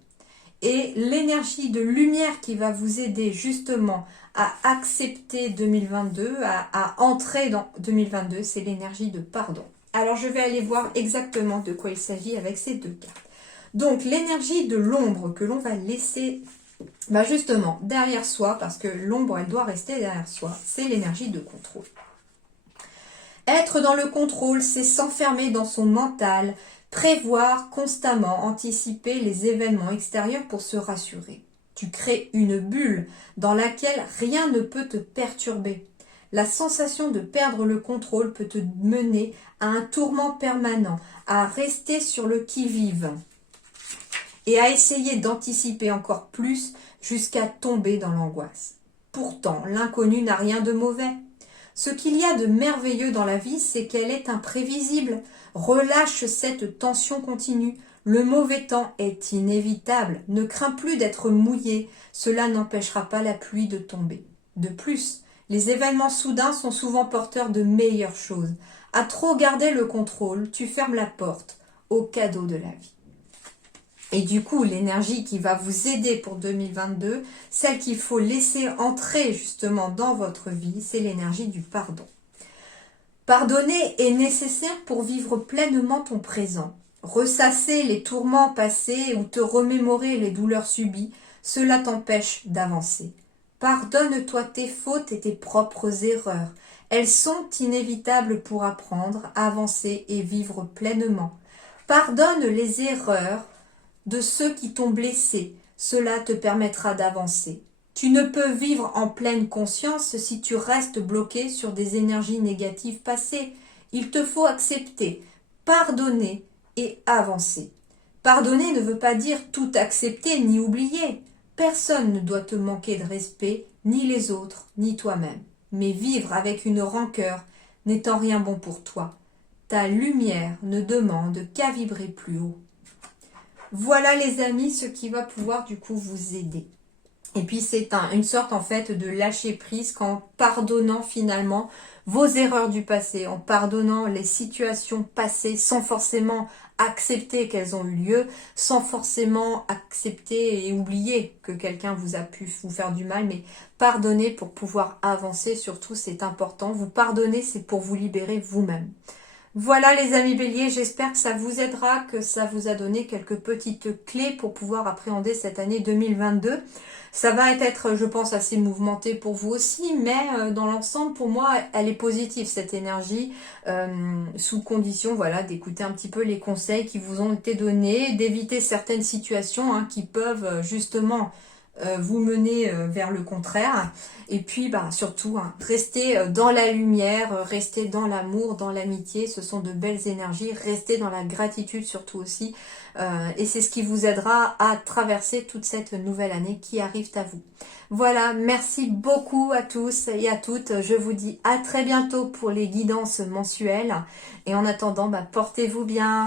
Et l'énergie de lumière qui va vous aider justement à accepter 2022, à entrer dans 2022, c'est l'énergie de pardon. Alors, je vais aller voir exactement de quoi il s'agit avec ces deux cartes. Donc, l'énergie de l'ombre que l'on va laisser justement derrière soi, parce que l'ombre, elle doit rester derrière soi, c'est l'énergie de contrôle. Être dans le contrôle, c'est s'enfermer dans son mental, prévoir constamment, anticiper les événements extérieurs pour se rassurer. Tu crées une bulle dans laquelle rien ne peut te perturber. La sensation de perdre le contrôle peut te mener à un tourment permanent, à rester sur le qui-vive et à essayer d'anticiper encore plus jusqu'à tomber dans l'angoisse. Pourtant, l'inconnu n'a rien de mauvais. Ce qu'il y a de merveilleux dans la vie, c'est qu'elle est imprévisible. Relâche cette tension continue. Le mauvais temps est inévitable. Ne crains plus d'être mouillé. Cela n'empêchera pas la pluie de tomber. De plus, les événements soudains sont souvent porteurs de meilleures choses. À trop garder le contrôle, tu fermes la porte aux cadeaux de la vie. Et du coup, l'énergie qui va vous aider pour 2022, celle qu'il faut laisser entrer justement dans votre vie, c'est l'énergie du pardon. Pardonner est nécessaire pour vivre pleinement ton présent. Ressasser les tourments passés ou te remémorer les douleurs subies, cela t'empêche d'avancer. Pardonne-toi tes fautes et tes propres erreurs. Elles sont inévitables pour apprendre, avancer et vivre pleinement. Pardonne les erreurs de ceux qui t'ont blessé, cela te permettra d'avancer. Tu ne peux vivre en pleine conscience si tu restes bloqué sur des énergies négatives passées. Il te faut accepter, pardonner et avancer. Pardonner ne veut pas dire tout accepter ni oublier. Personne ne doit te manquer de respect, ni les autres, ni toi-même. Mais vivre avec une rancœur n'étant rien bon pour toi. Ta lumière ne demande qu'à vibrer plus haut. Voilà les amis, ce qui va pouvoir du coup vous aider. Et puis c'est une sorte en fait de lâcher prise qu'en pardonnant finalement vos erreurs du passé, en pardonnant les situations passées sans forcément accepter qu'elles ont eu lieu, sans forcément accepter et oublier que quelqu'un vous a pu vous faire du mal, mais pardonner pour pouvoir avancer, surtout c'est important. Vous pardonnez, c'est pour vous libérer vous-même. Voilà les amis béliers, j'espère que ça vous aidera, que ça vous a donné quelques petites clés pour pouvoir appréhender cette année 2022. Ça va être, je pense, assez mouvementé pour vous aussi, mais dans l'ensemble, pour moi, elle est positive, cette énergie, sous condition, voilà, d'écouter un petit peu les conseils qui vous ont été donnés, d'éviter certaines situations qui peuvent justement vous mener vers le contraire. Et puis surtout, restez dans la lumière, restez dans l'amour, dans l'amitié, ce sont de belles énergies, restez dans la gratitude surtout aussi. Et c'est ce qui vous aidera à traverser toute cette nouvelle année qui arrive à vous. Voilà, merci beaucoup à tous et à toutes. Je vous dis à très bientôt pour les guidances mensuelles. Et en attendant, portez-vous bien.